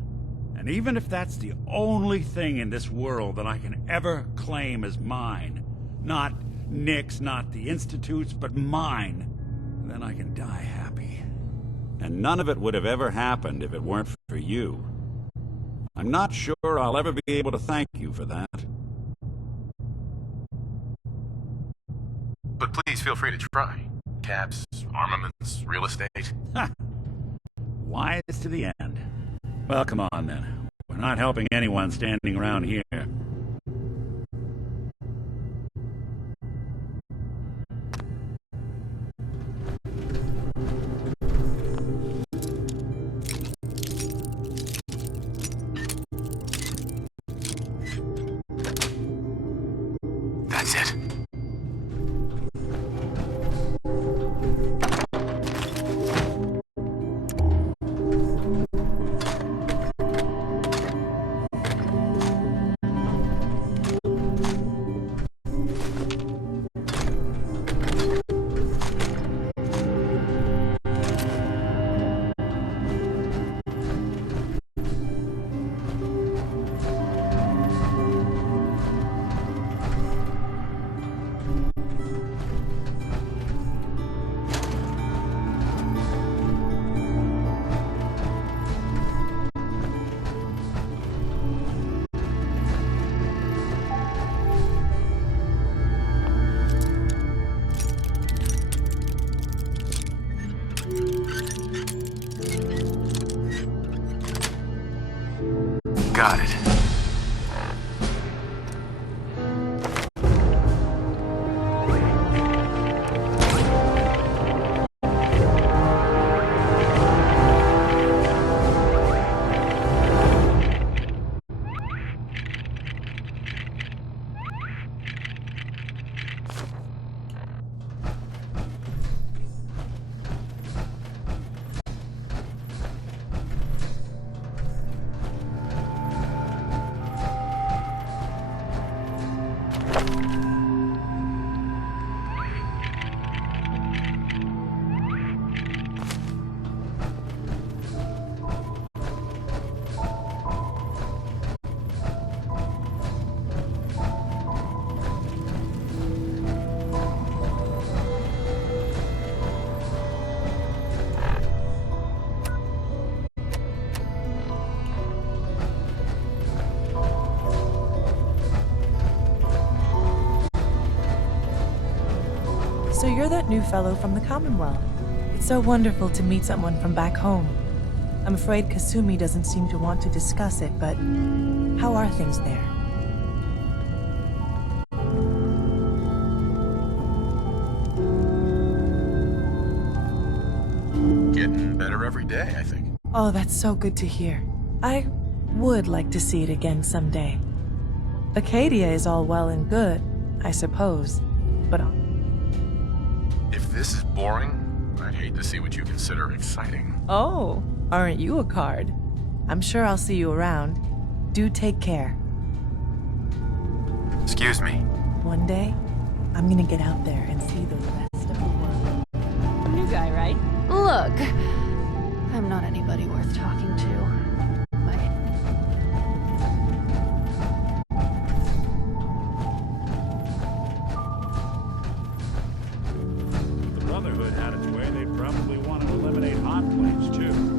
And even if that's the only thing in this world that I can ever claim as mine, not Nick's, not the Institute's, but mine, then I can die happy. And none of it would have ever happened if it weren't for you. I'm not sure I'll ever be able to thank you for that. But please feel free to try. Cabs, armaments, real estate. Ha! Wise to the end. Well, come on then. We're not helping anyone standing around here. That's it. Got it. So you're that new fellow from the Commonwealth. It's so wonderful to meet someone from back home. I'm afraid Kasumi doesn't seem to want to discuss it, but how are things there? Getting better every day, I think. Oh, that's so good to hear. I would like to see it again someday. Acadia is all well and good, I suppose, but If this is boring, I'd hate to see what you consider exciting. oh, aren't you a card? I'm sure I'll see you around. Do take care. Excuse me. One day, I'm gonna get out there and see the rest of the world. New guy, right? Look, I'm not anybody worth talking to. Bye. The Brotherhood had its way, they'd probably want to eliminate hot plates, too.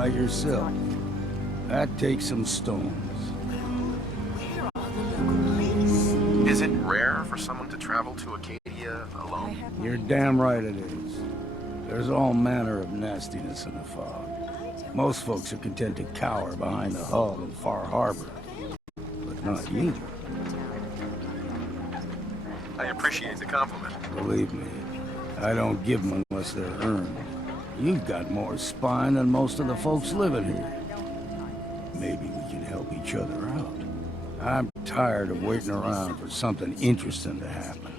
by yourself. That takes some stones. Is it rare for someone to travel to Acadia alone? You're damn right it is. There's all manner of nastiness in the fog. Most folks are content to cower behind the hull in Far Harbor. But not you. I appreciate the compliment. Believe me, I don't give them unless they're earned. You've got more spine than most of the folks living here. Maybe we can help each other out. I'm tired of waiting around for something interesting to happen.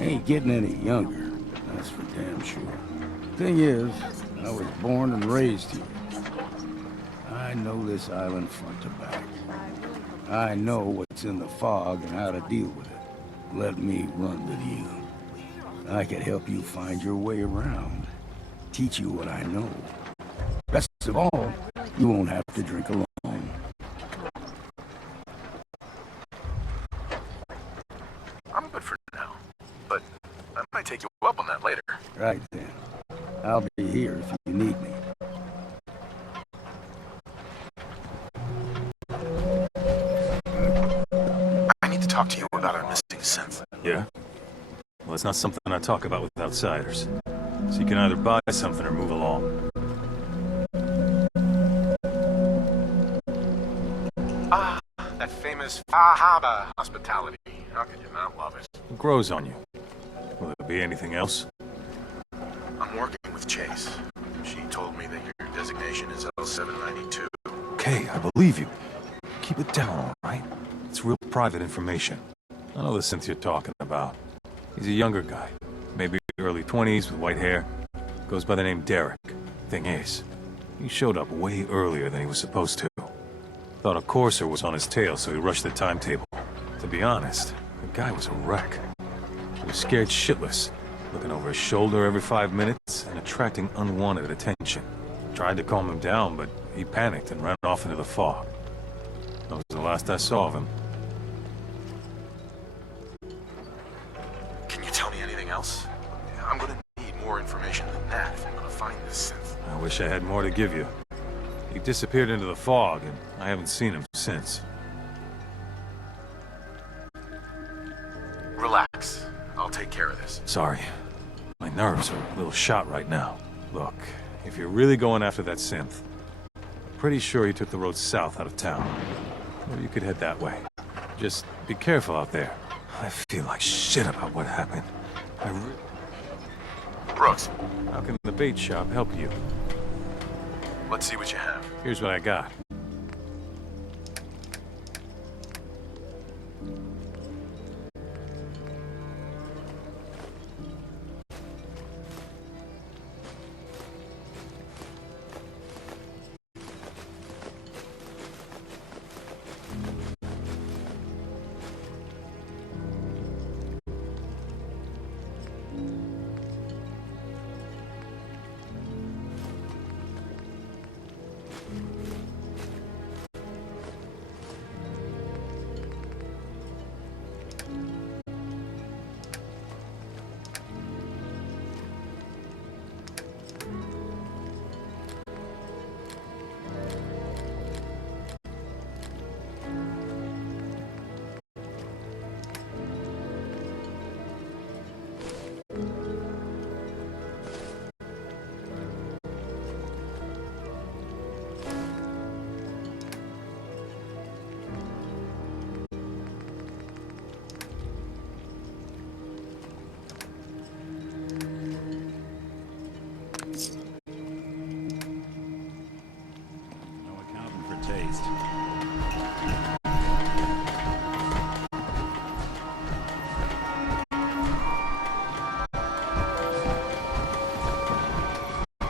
Ain't getting any younger, that's for damn sure. Thing is, I was born and raised here. I know this island front to back. I know what's in the fog and how to deal with it. Let me run with you. I can help you find your way around. Teach you what I know. Best of all, you won't have to drink alone. up on that later. Right then. I'll be here if you need me. I need to talk to you about our missing synth. Yeah? Well, it's not something I talk about with outsiders. So you can either buy something or move along. Ah, that famous Fahaba hospitality. How could you not love it? What grows on you? Will there be anything else? I'm working with Chase. She told me that your designation is L792. Okay, I believe you. Keep it down, all right? It's real private information. I know the synth you're talking about. He's a younger guy. Maybe early 20s with white hair. Goes by the name Derek. Thing is, he showed up way earlier than he was supposed to. Thought a courser was on his tail, so he rushed the timetable. To be honest, the guy was a wreck. He was scared shitless, looking over his shoulder every 5 minutes and attracting unwanted attention. Tried to calm him down, but he panicked and ran off into the fog. That was the last I saw of him. Can you tell me anything else? I'm gonna need more information than that if I'm gonna find this synth. I wish I had more to give you. He disappeared into the fog, and I haven't seen him since. Relax. I'll take care of this. Sorry. My nerves are a little shot right now. Look, if you're really going after that synth, I'm pretty sure he took the road south out of town. Or you could head that way. Just be careful out there. I feel like shit about what happened. Brooks. How can the bait shop help you? Let's see what you have. Here's what I got.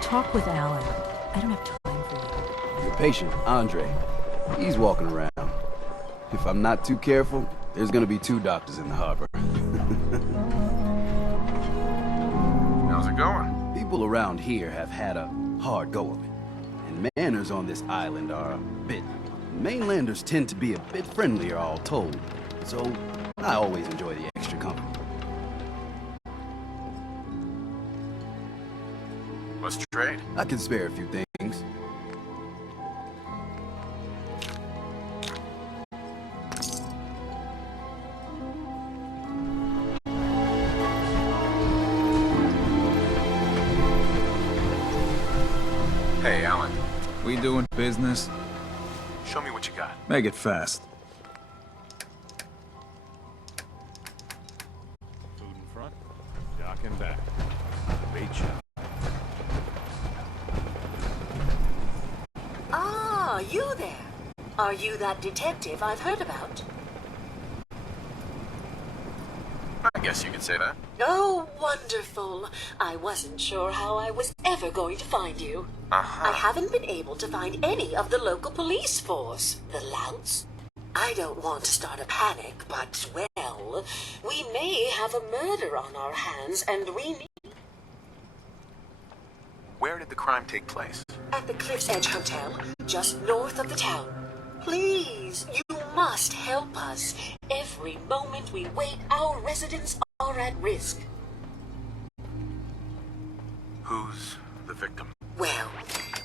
Talk with Alan. I don't have time for you. Your patient, Andre, he's walking around. If I'm not too careful, there's gonna be 2 doctors in the harbor. How's it going? People around here have had a hard go of it. And manners on this island are a bit... Mainlanders tend to be a bit friendlier, all told. So, I always enjoy the extra company. Let's trade. I can spare a few things. Hey, Alan. We doing business? Show me what you got. Make it fast. Food in front, dock in back. The bait shop. Ah, you there. Are you that detective I've heard about? I guess you could say that. Oh, wonderful. I wasn't sure how I was ever going to find you. I haven't been able to find any of the local police force. The louts? I don't want to start a panic, but, well, we may have a murder on our hands, and we need... Where did the crime take place? At the Cliff's Edge Hotel, just north of the town. Please, you must help us. Every moment we wait, our residents are at risk. Who's the victim? Well,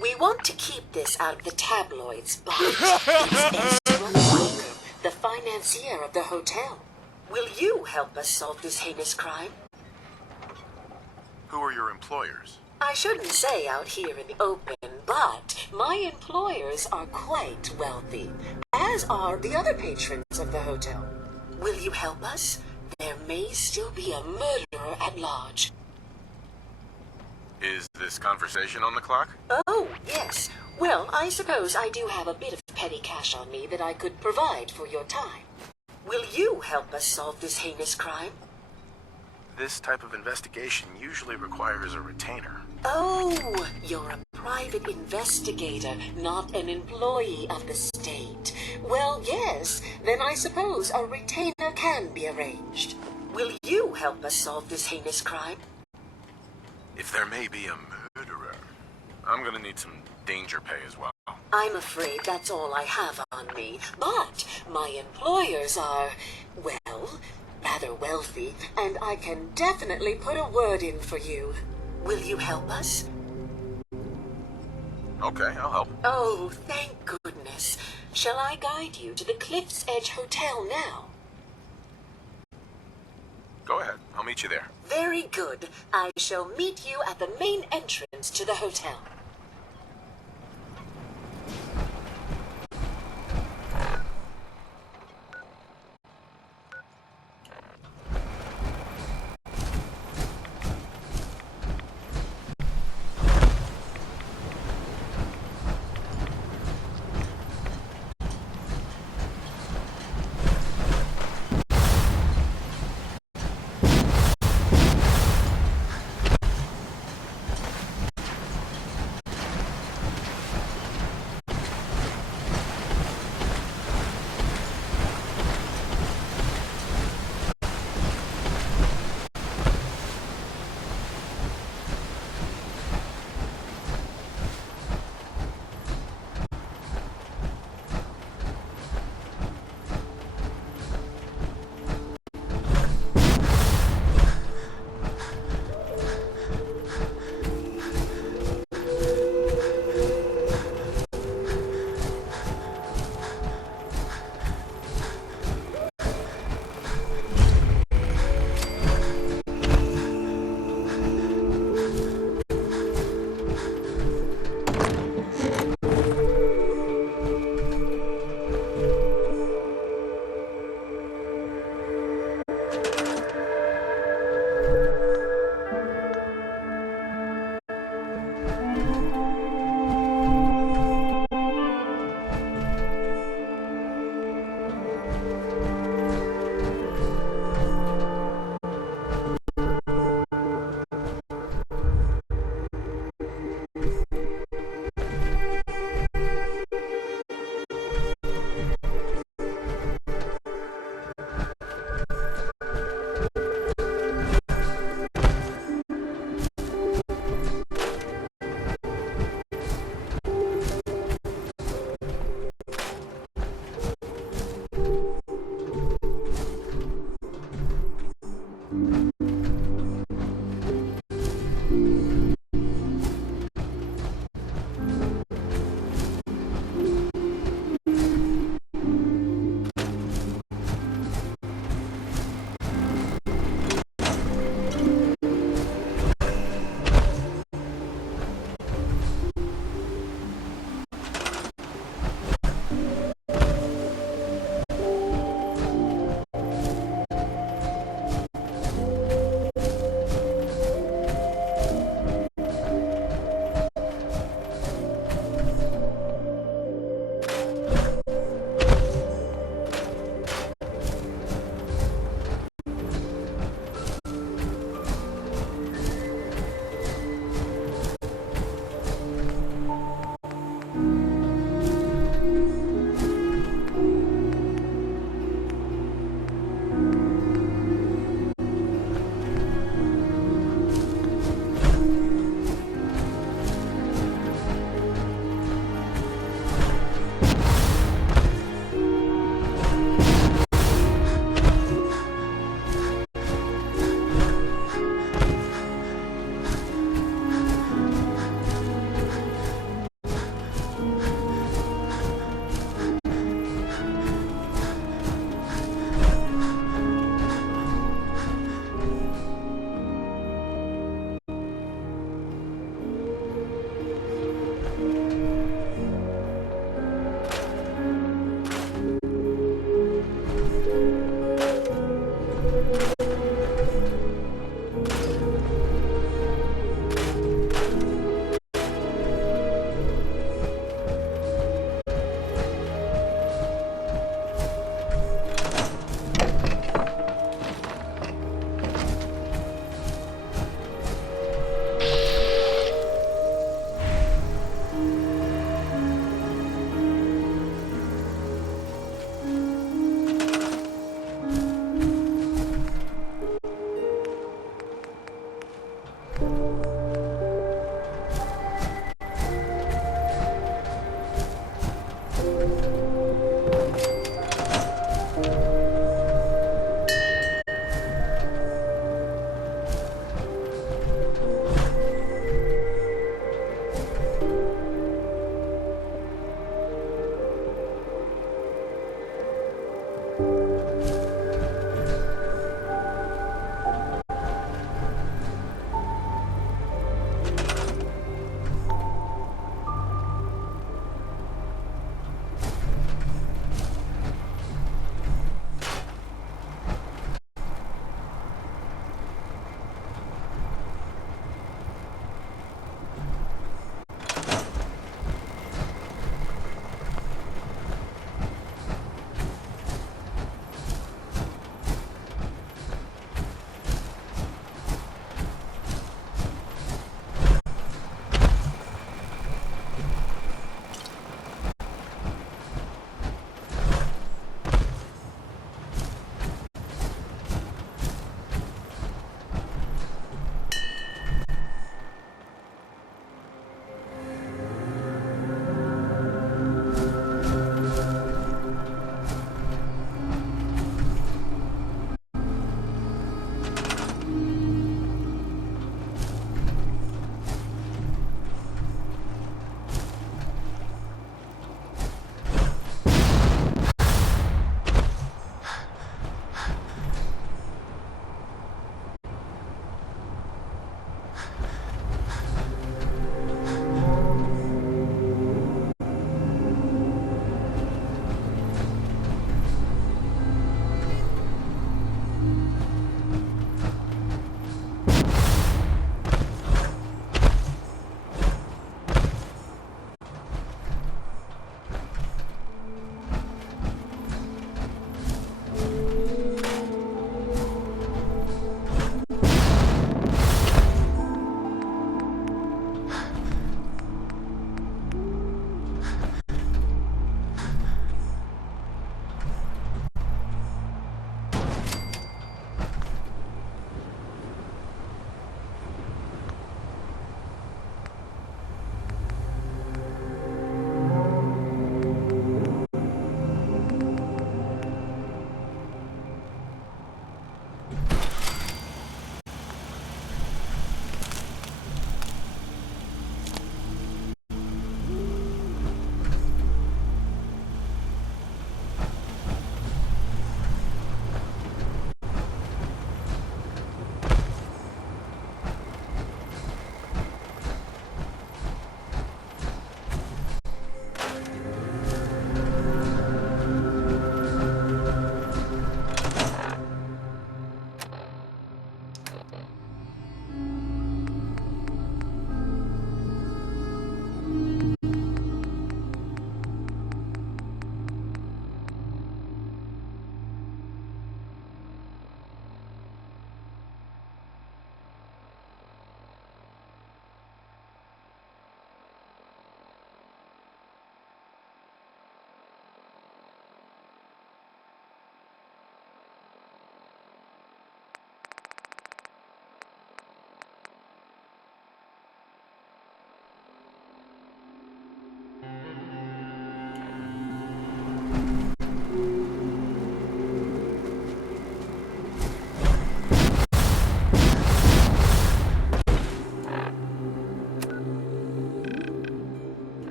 we want to keep this out of the tabloids, but it's Ezra Walker, the financier of the hotel. Will you help us solve this heinous crime? Who are your employers? I shouldn't say out here in the open, but my employers are quite wealthy, as are the other patrons of the hotel. Will you help us? There may still be a murderer at large. Is this conversation on the clock? Oh, yes. Well, I suppose I do have a bit of petty cash on me that I could provide for your time. Will you help us solve this heinous crime? This type of investigation usually requires a retainer. Oh, you're a private investigator, not an employee of the state. Well, yes, then I suppose a retainer can be arranged. Will you help us solve this heinous crime? If there may be a murderer, I'm gonna need some danger pay as well. I'm afraid that's all I have on me, but my employers are, well, rather wealthy, and I can definitely put a word in for you. Will you help us? Okay, I'll help. Oh, thank goodness. Shall I guide you to the Cliff's Edge Hotel now? Go ahead, I'll meet you there. Very good. I shall meet you at the main entrance to the hotel.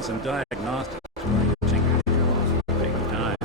run some diagnostics while you tinker your off. Take your time.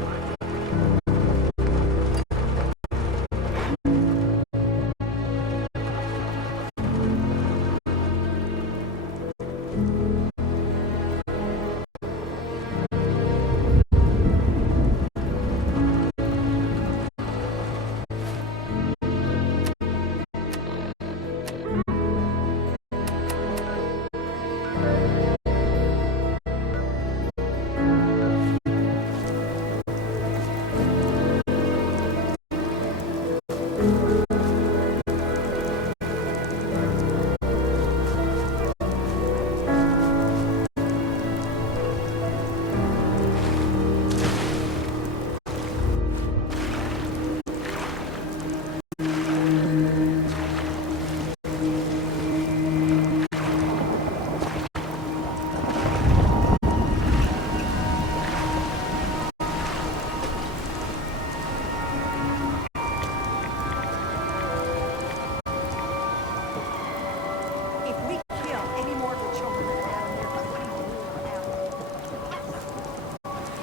If we kill any more of the children that are down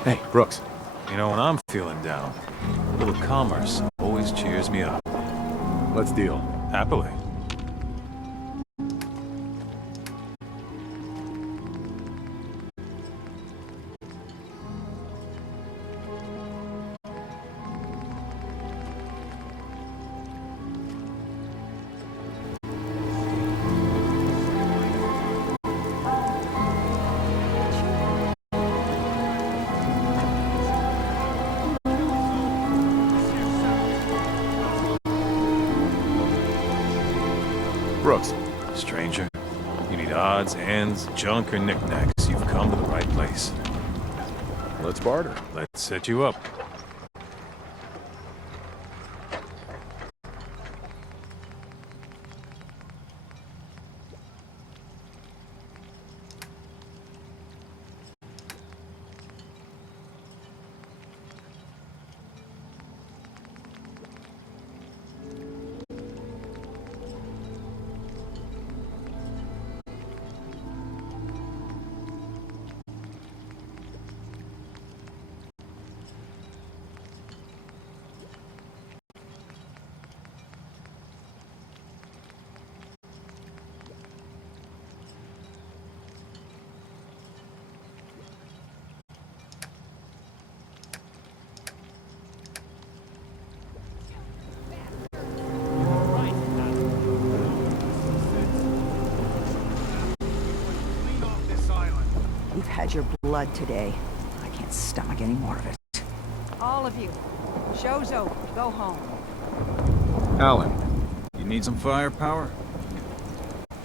here, Hey, Brooks. You know, when I'm feeling down, a little commerce always cheers me up. Let's deal. Happily. Brooks. Stranger, you need odds, ends, junk, or knickknacks, you've come to the right place. Let's barter. Let's set you up. You've had your blood today. I can't stomach any more of it. All of you, show's over. Go home. Alan, you need some firepower?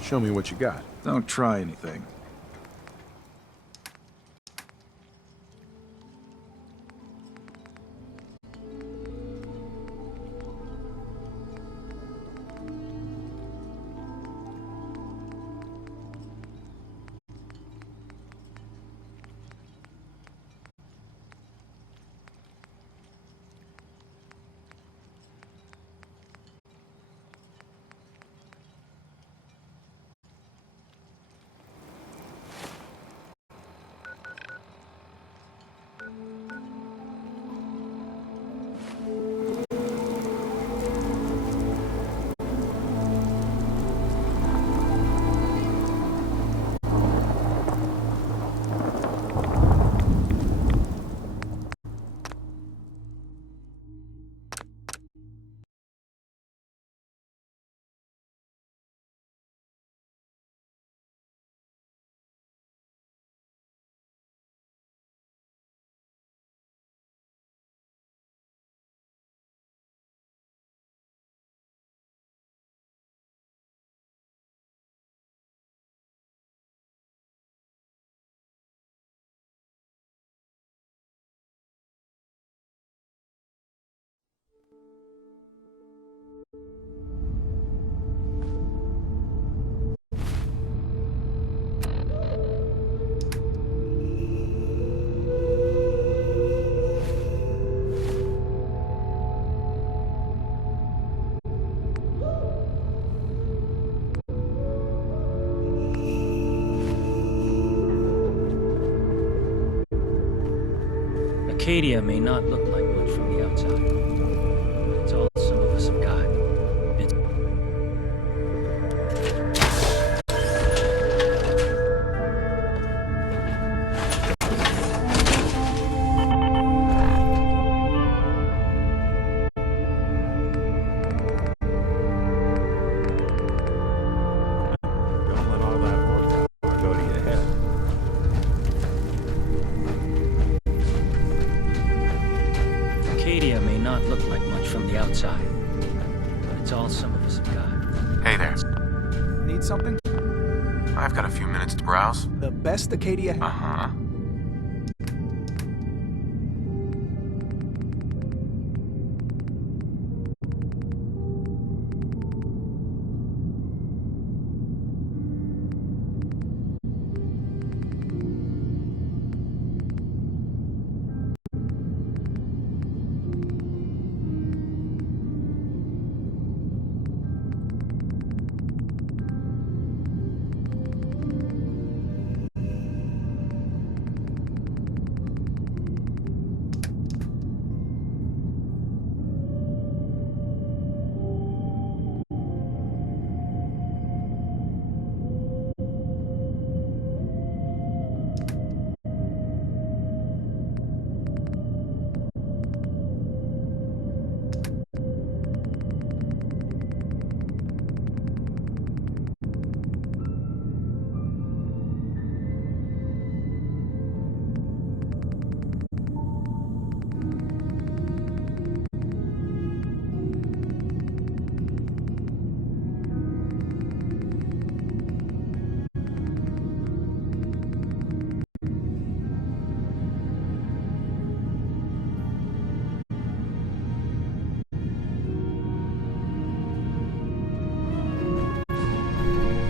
Show me what you got. Don't try anything. Acadia may not look like much from the outside. It's all some of us have got. It's... Don't let all that horsepower go to your head. Acadia may not look like much from the outside, but it's all some of us have got. Hey there. Need something? I've got a few minutes to browse. The best Acadia has. Uh-huh.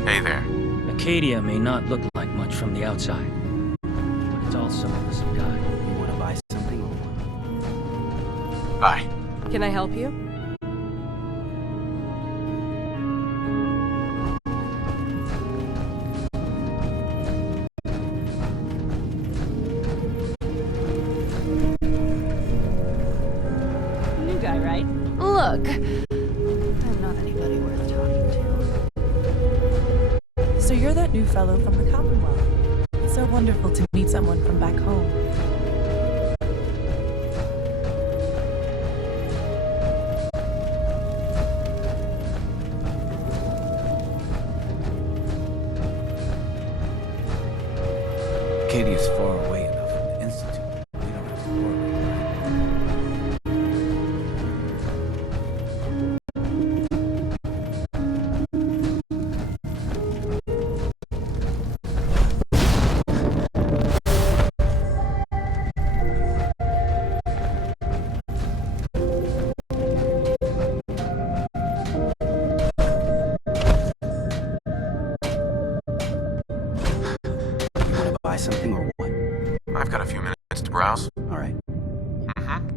Hey there. Acadia may not look like much from the outside, but it's all some of us have got. You want to buy something? Bye. Can I help you? New guy, right? Look, I'm not anybody worth talking to. So you're that new fellow from the Commonwealth. It's so wonderful to meet someone from back home. Acadia's far away enough from the Institute. We don't have to worry. You want to buy something or what? I've got a few minutes to browse. All right. Mm-hmm.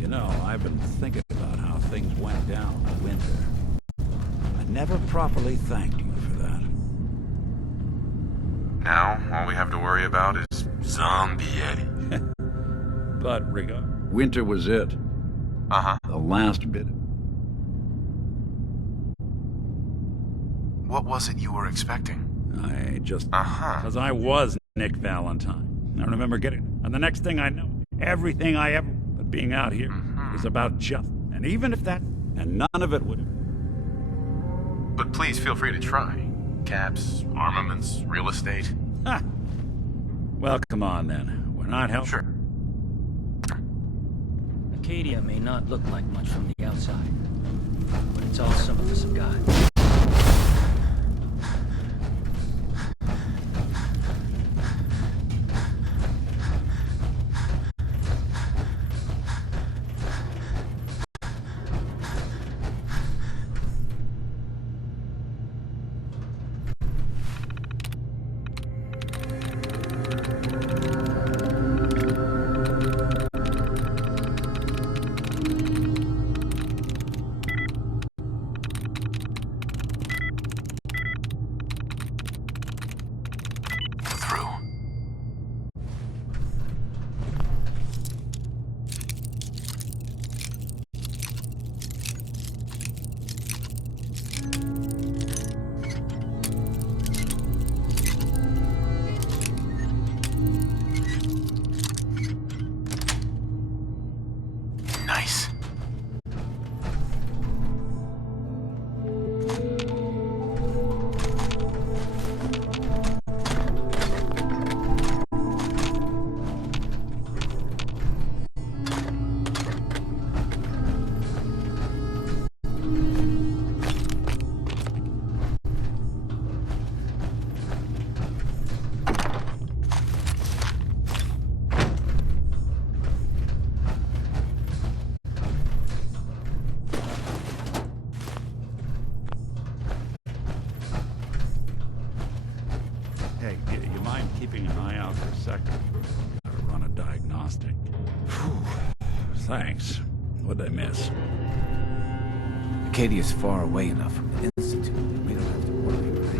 You know, I've been thinking about how things went down in winter. I never properly thanked you for that. Now, all we have to worry about is Zombie Eddie. But winter was it. Uh-huh. The last bit. What was it you were expecting? I just... Uh-huh. Because I was Nick Valentine. I remember getting... And the next thing I know, everything I ever... But being out here... Mm-hmm. is about just... And even if that... And none of it would... But please feel free to try. Caps, armaments, real estate. Ha! Well, come on then. We're not helping. Sure. Acadia may not look like much from the outside, but it's all some of us have got. Nice. Hey, you mind keeping an eye out for a second? Gotta run a diagnostic. Whew. Thanks. What'd I miss? Acadia's far away enough from the Institute. We don't have to worry, right?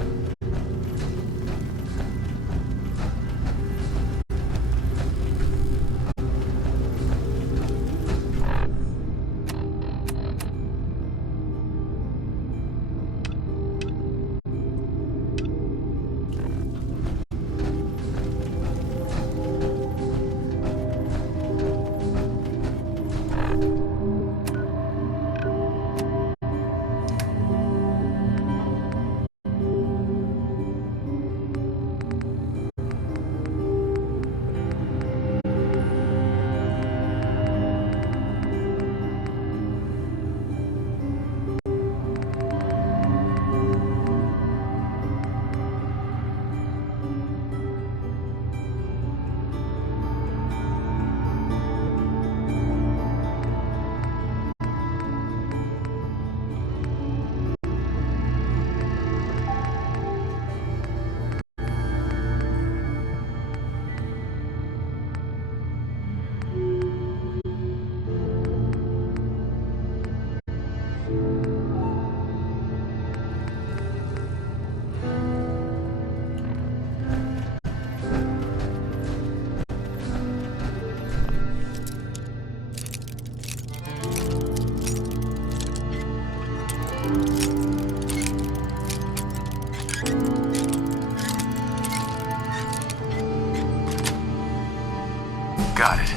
Got it.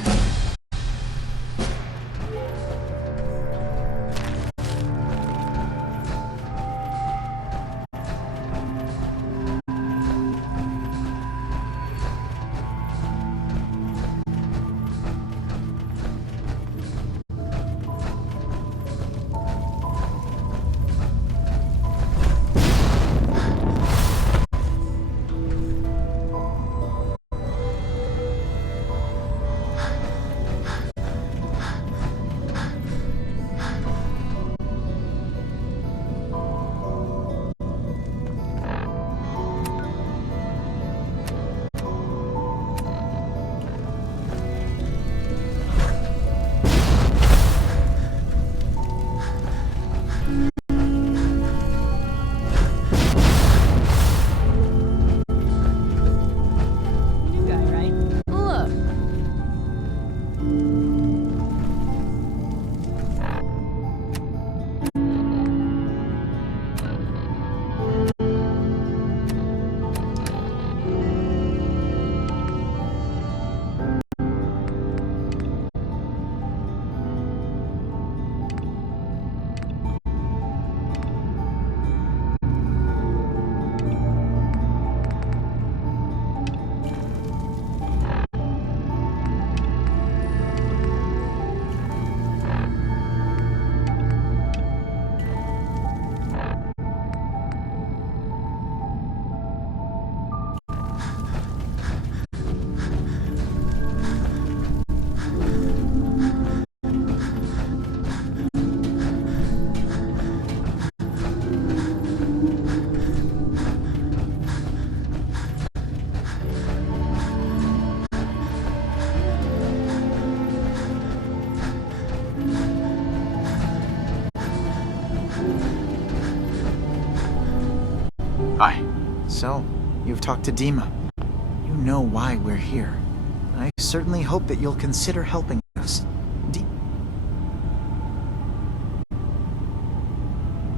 Hi. So, you've talked to Dima. You know why we're here. I certainly hope that you'll consider helping us.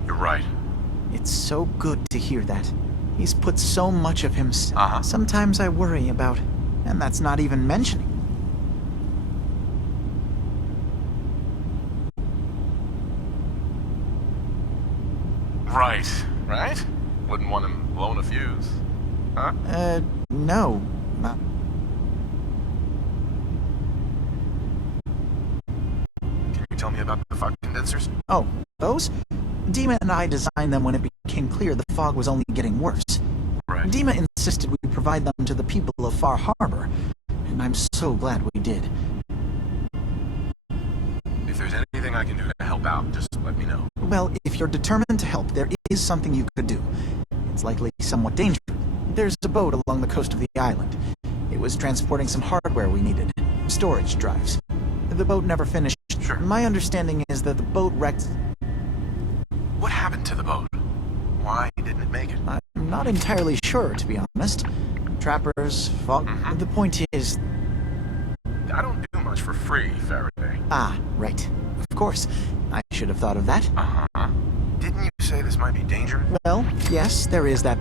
You're right. It's so good to hear that. He's put so much of himself. Sometimes I worry about, and that's not even mentioning. Right. Right? Wouldn't want him blowing a fuse. Huh? No. Not... Can you tell me about the fog condensers? Oh, those? Dima and I designed them when it became clear the fog was only getting worse. Right. Dima insisted we provide them to the people of Far Harbor, and I'm so glad we did. If there's anything I can do to help out, just let me know. Well, if you're determined to help, there is something you could do. It's likely somewhat dangerous. There's a boat along the coast of the island. It was transporting some hardware we needed. Storage drives. The boat never finished. Sure. My understanding is that the boat wrecked... What happened to the boat? Why didn't it make it? I'm not entirely sure, to be honest. Trappers, fog... The point is... I don't do much for free, Faraday. Ah, right. Of course. I should have thought of that. Uh-huh. Didn't you say this might be dangerous? Well, yes, there is that...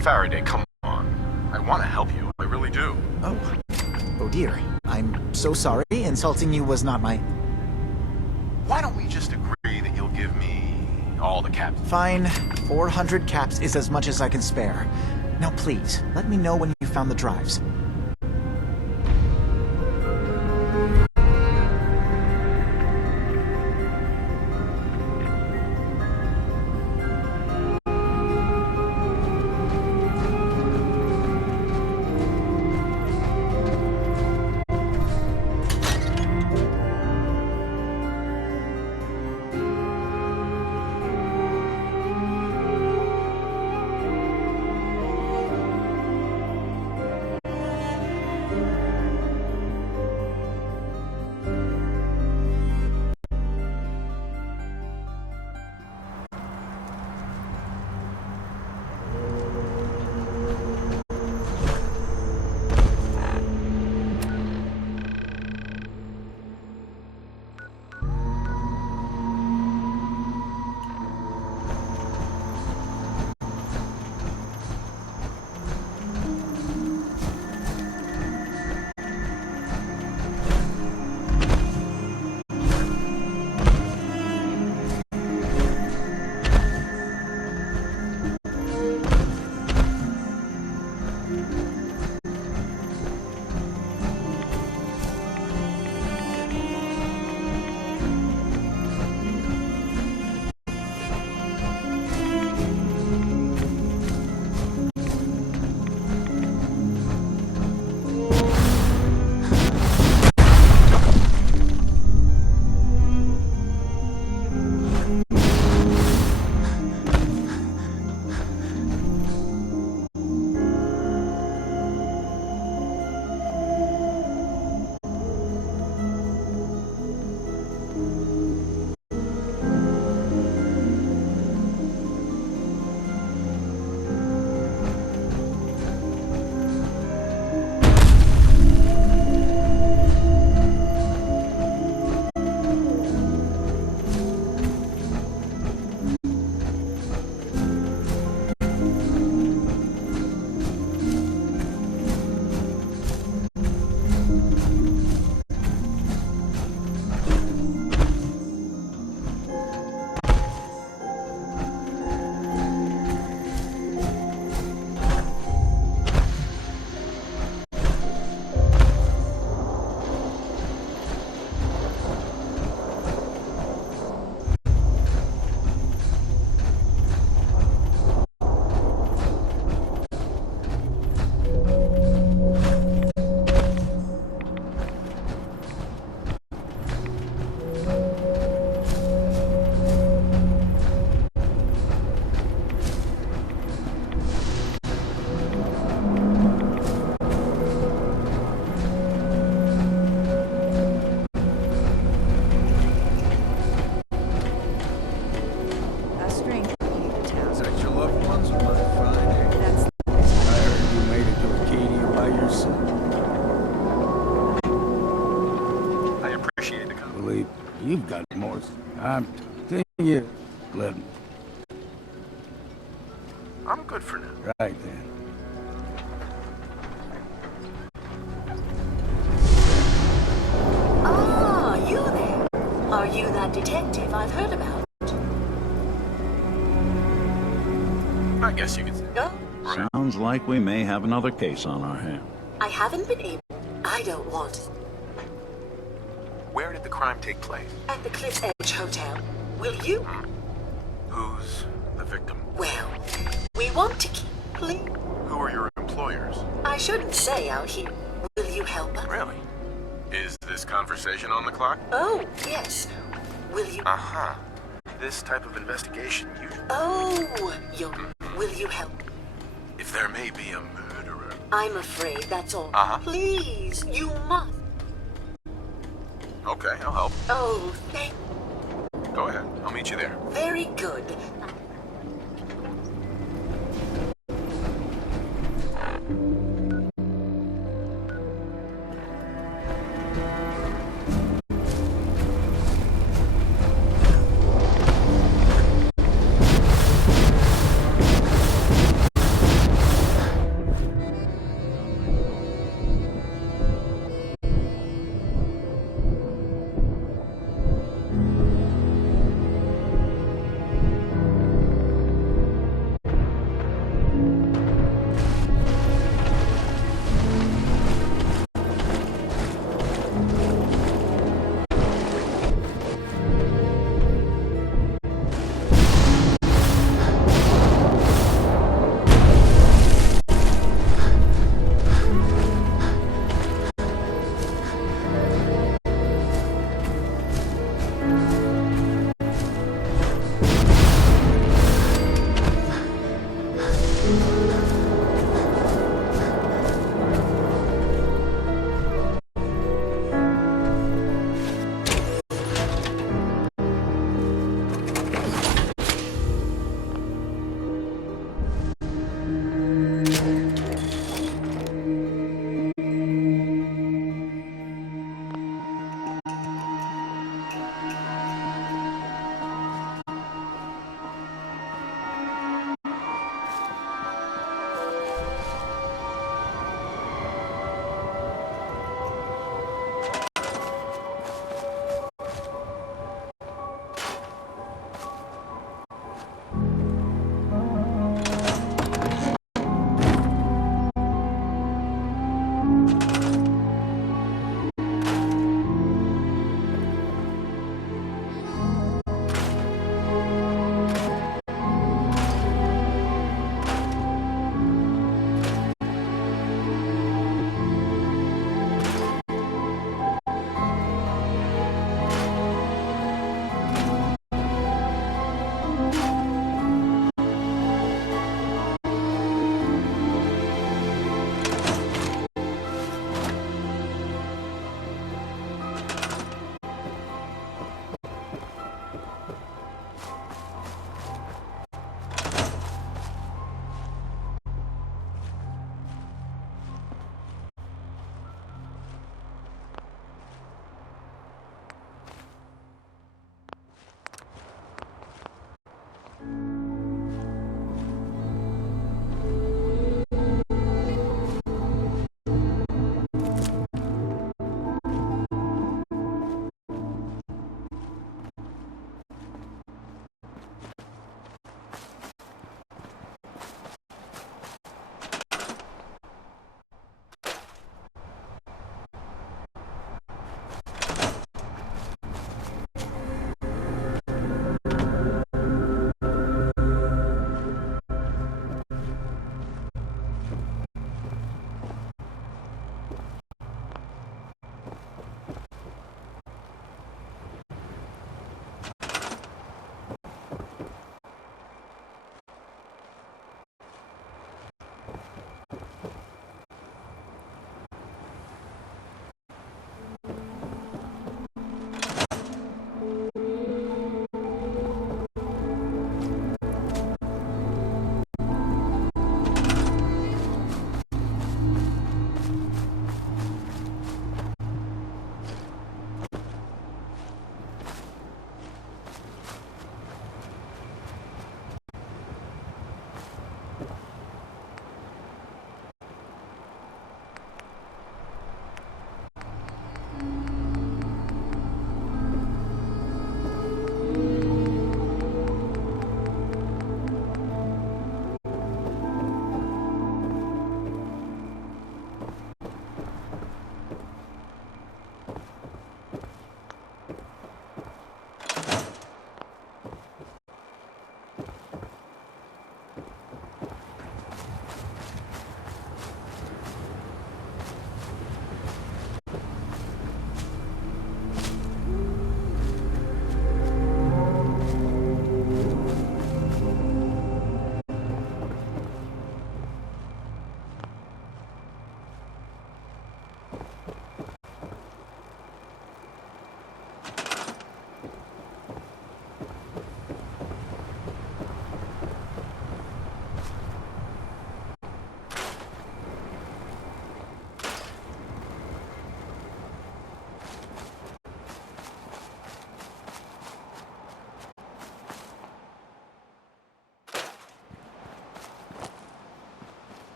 Faraday, come on. I want to help you. I really do. Oh. Oh dear. I'm so sorry. Insulting you was not my... Why don't we just agree that you'll give me all the caps? Fine. 400 caps is as much as I can spare. Now please, let me know when you found the drives. You've got more. I'm telling you. Let me. I'm good for now. Right then. Ah, you there. Are you that detective I've heard about? I guess you could say. No, Sounds like we may have another case on our hands. I haven't been able. I don't want it. Where did the crime take place? At the Cliff's Edge Hotel. Will you? Who's the victim? Well, we want to keep clean. Who are your employers? I shouldn't say out here. Will you help us? Really? Is this conversation on the clock? Oh, yes. Will you? Uh-huh. This type of investigation usually... Oh, will you help? If there may be a murderer... I'm afraid that's all. Uh-huh. Please, you must. Okay, I'll help. Oh, thank... Go ahead. I'll meet you there. Very good.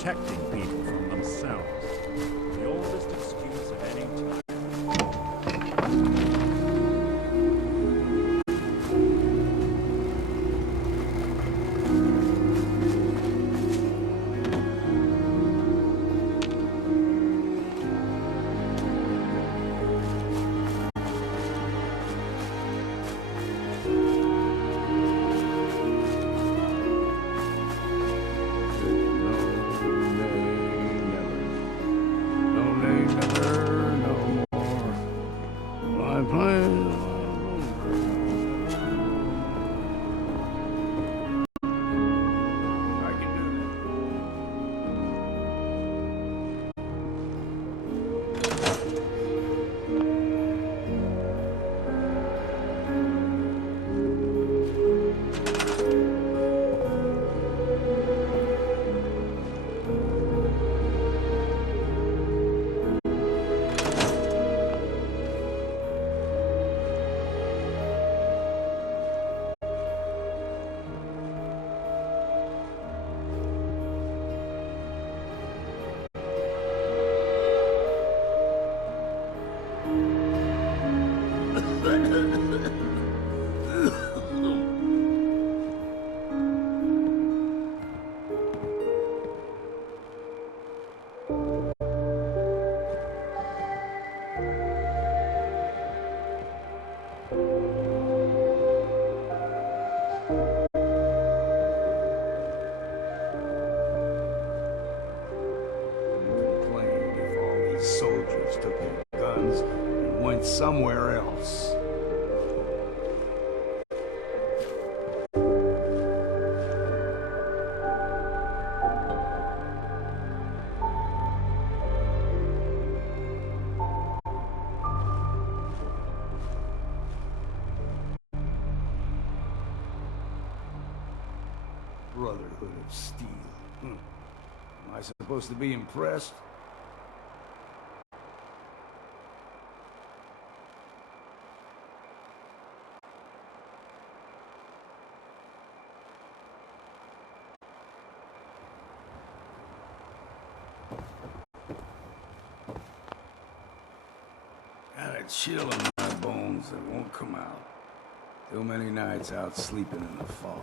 protecting people from themselves. The oldest excuse of any time. Soldiers took their guns and went somewhere else. Brotherhood of Steel. Am I supposed to be impressed? Got a chill in my bones that won't come out. Too many nights out sleeping in the fog.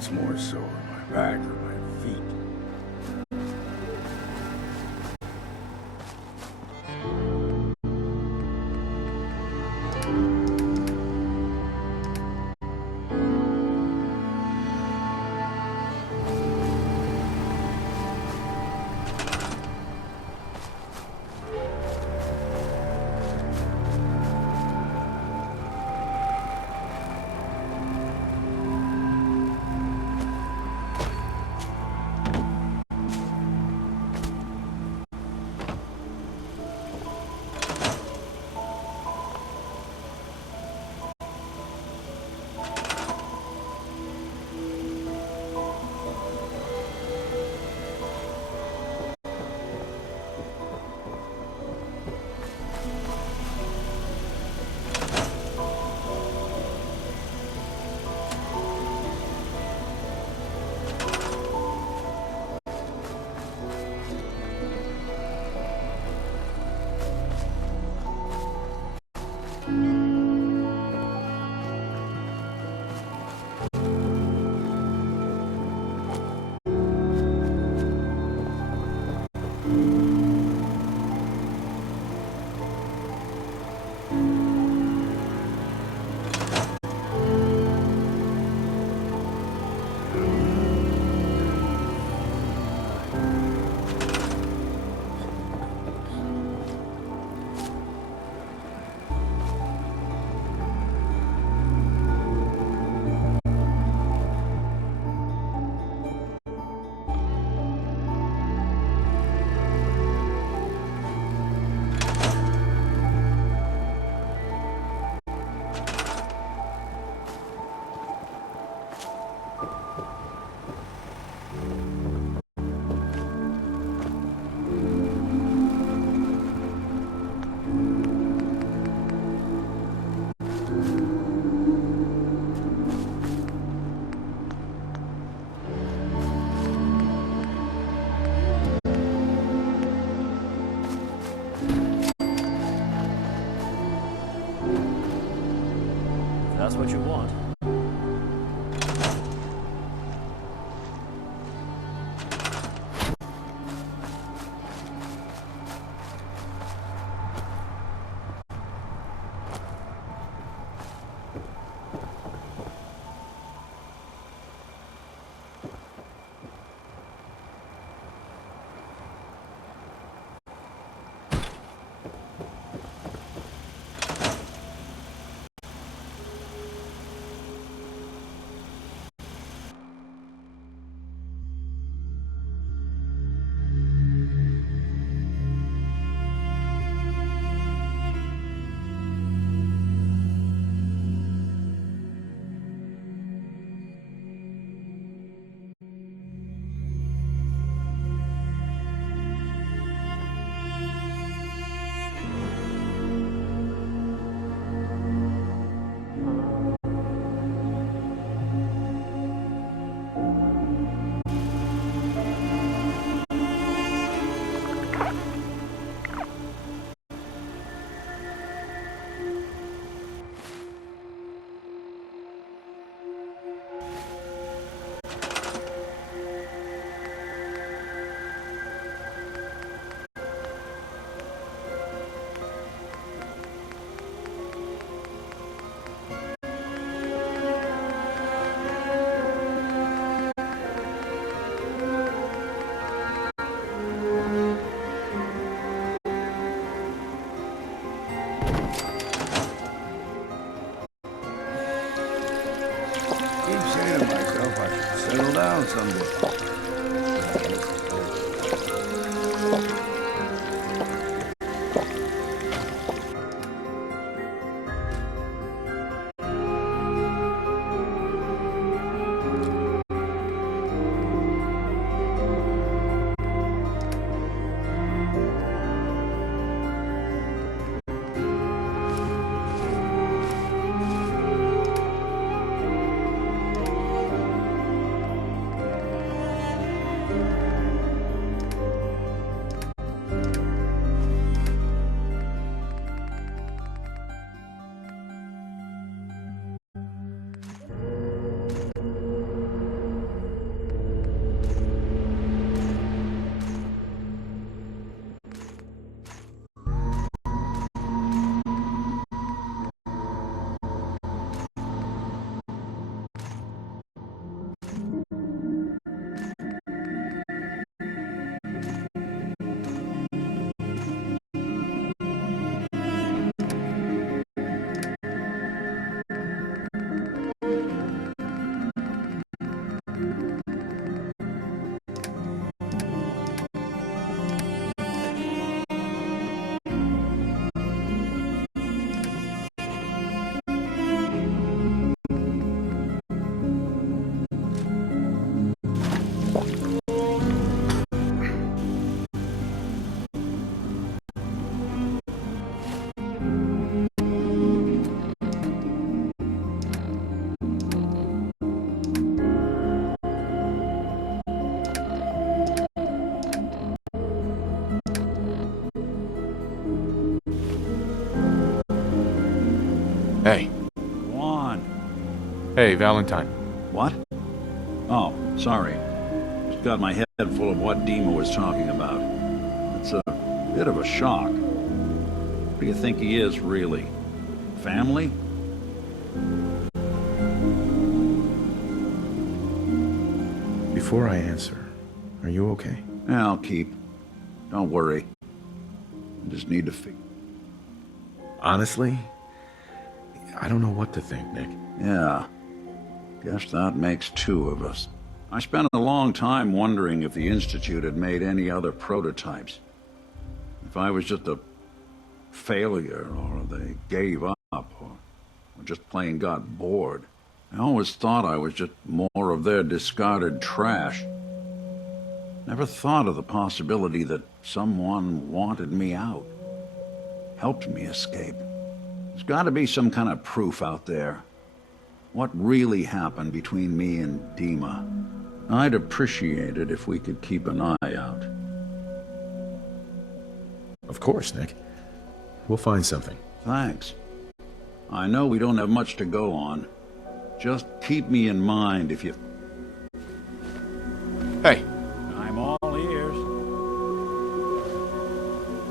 What's more sore, my back or my feet? That's what you want. Hey, Valentine. What? Oh, sorry. Just got my head full of what Dima was talking about. It's a bit of a shock. What do you think he is, really? Family? Before I answer, are you okay? Yeah, I'll keep. Don't worry. I just need to figure... Honestly, I don't know what to think, Nick. Yeah. Guess that makes two of us. I spent a long time wondering if the Institute had made any other prototypes. If I was just a failure, or they gave up, or just plain got bored. I always thought I was just more of their discarded trash. Never thought of the possibility that someone wanted me out. Helped me escape. There's got to be some kind of proof out there. What really happened between me and Dima? I'd appreciate it if we could keep an eye out. Of course, Nick. We'll find something. Thanks. I know we don't have much to go on. Just keep me in mind if you... Hey. I'm all ears.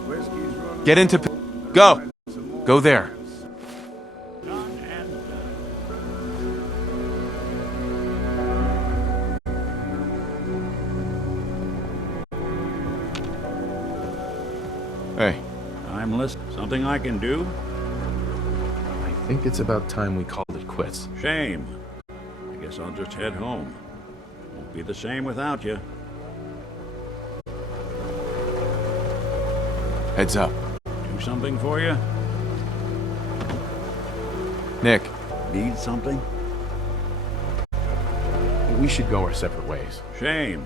Whiskey's running. Get into... Go! Go there. Hey. I'm listening. Something I can do? I think it's about time we called it quits. Shame. I guess I'll just head home. Won't be the same without you. Heads up. Do something for you? Nick. Need something? We should go our separate ways. Shame.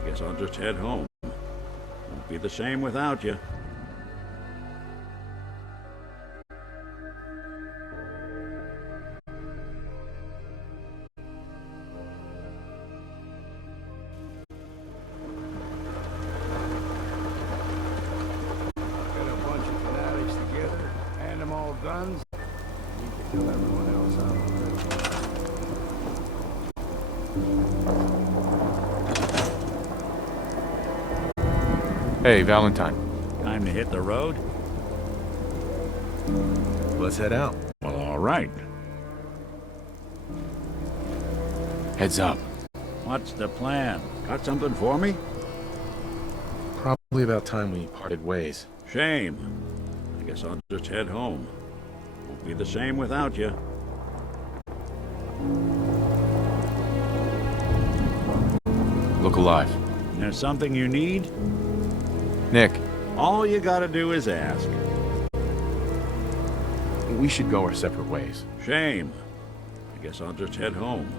I guess I'll just head home. Won't be the same without you. Guns? You can tell everyone else out. Hey, Valentine. Time to hit the road? Let's head out. Well, all right. Heads up. What's the plan? Got something for me? Probably about time we parted ways. Shame. I guess I'll just head home. Won't be the same without you. Look alive. There's something you need? Nick. All you gotta do is ask. We should go our separate ways. Shame. I guess I'll just head home.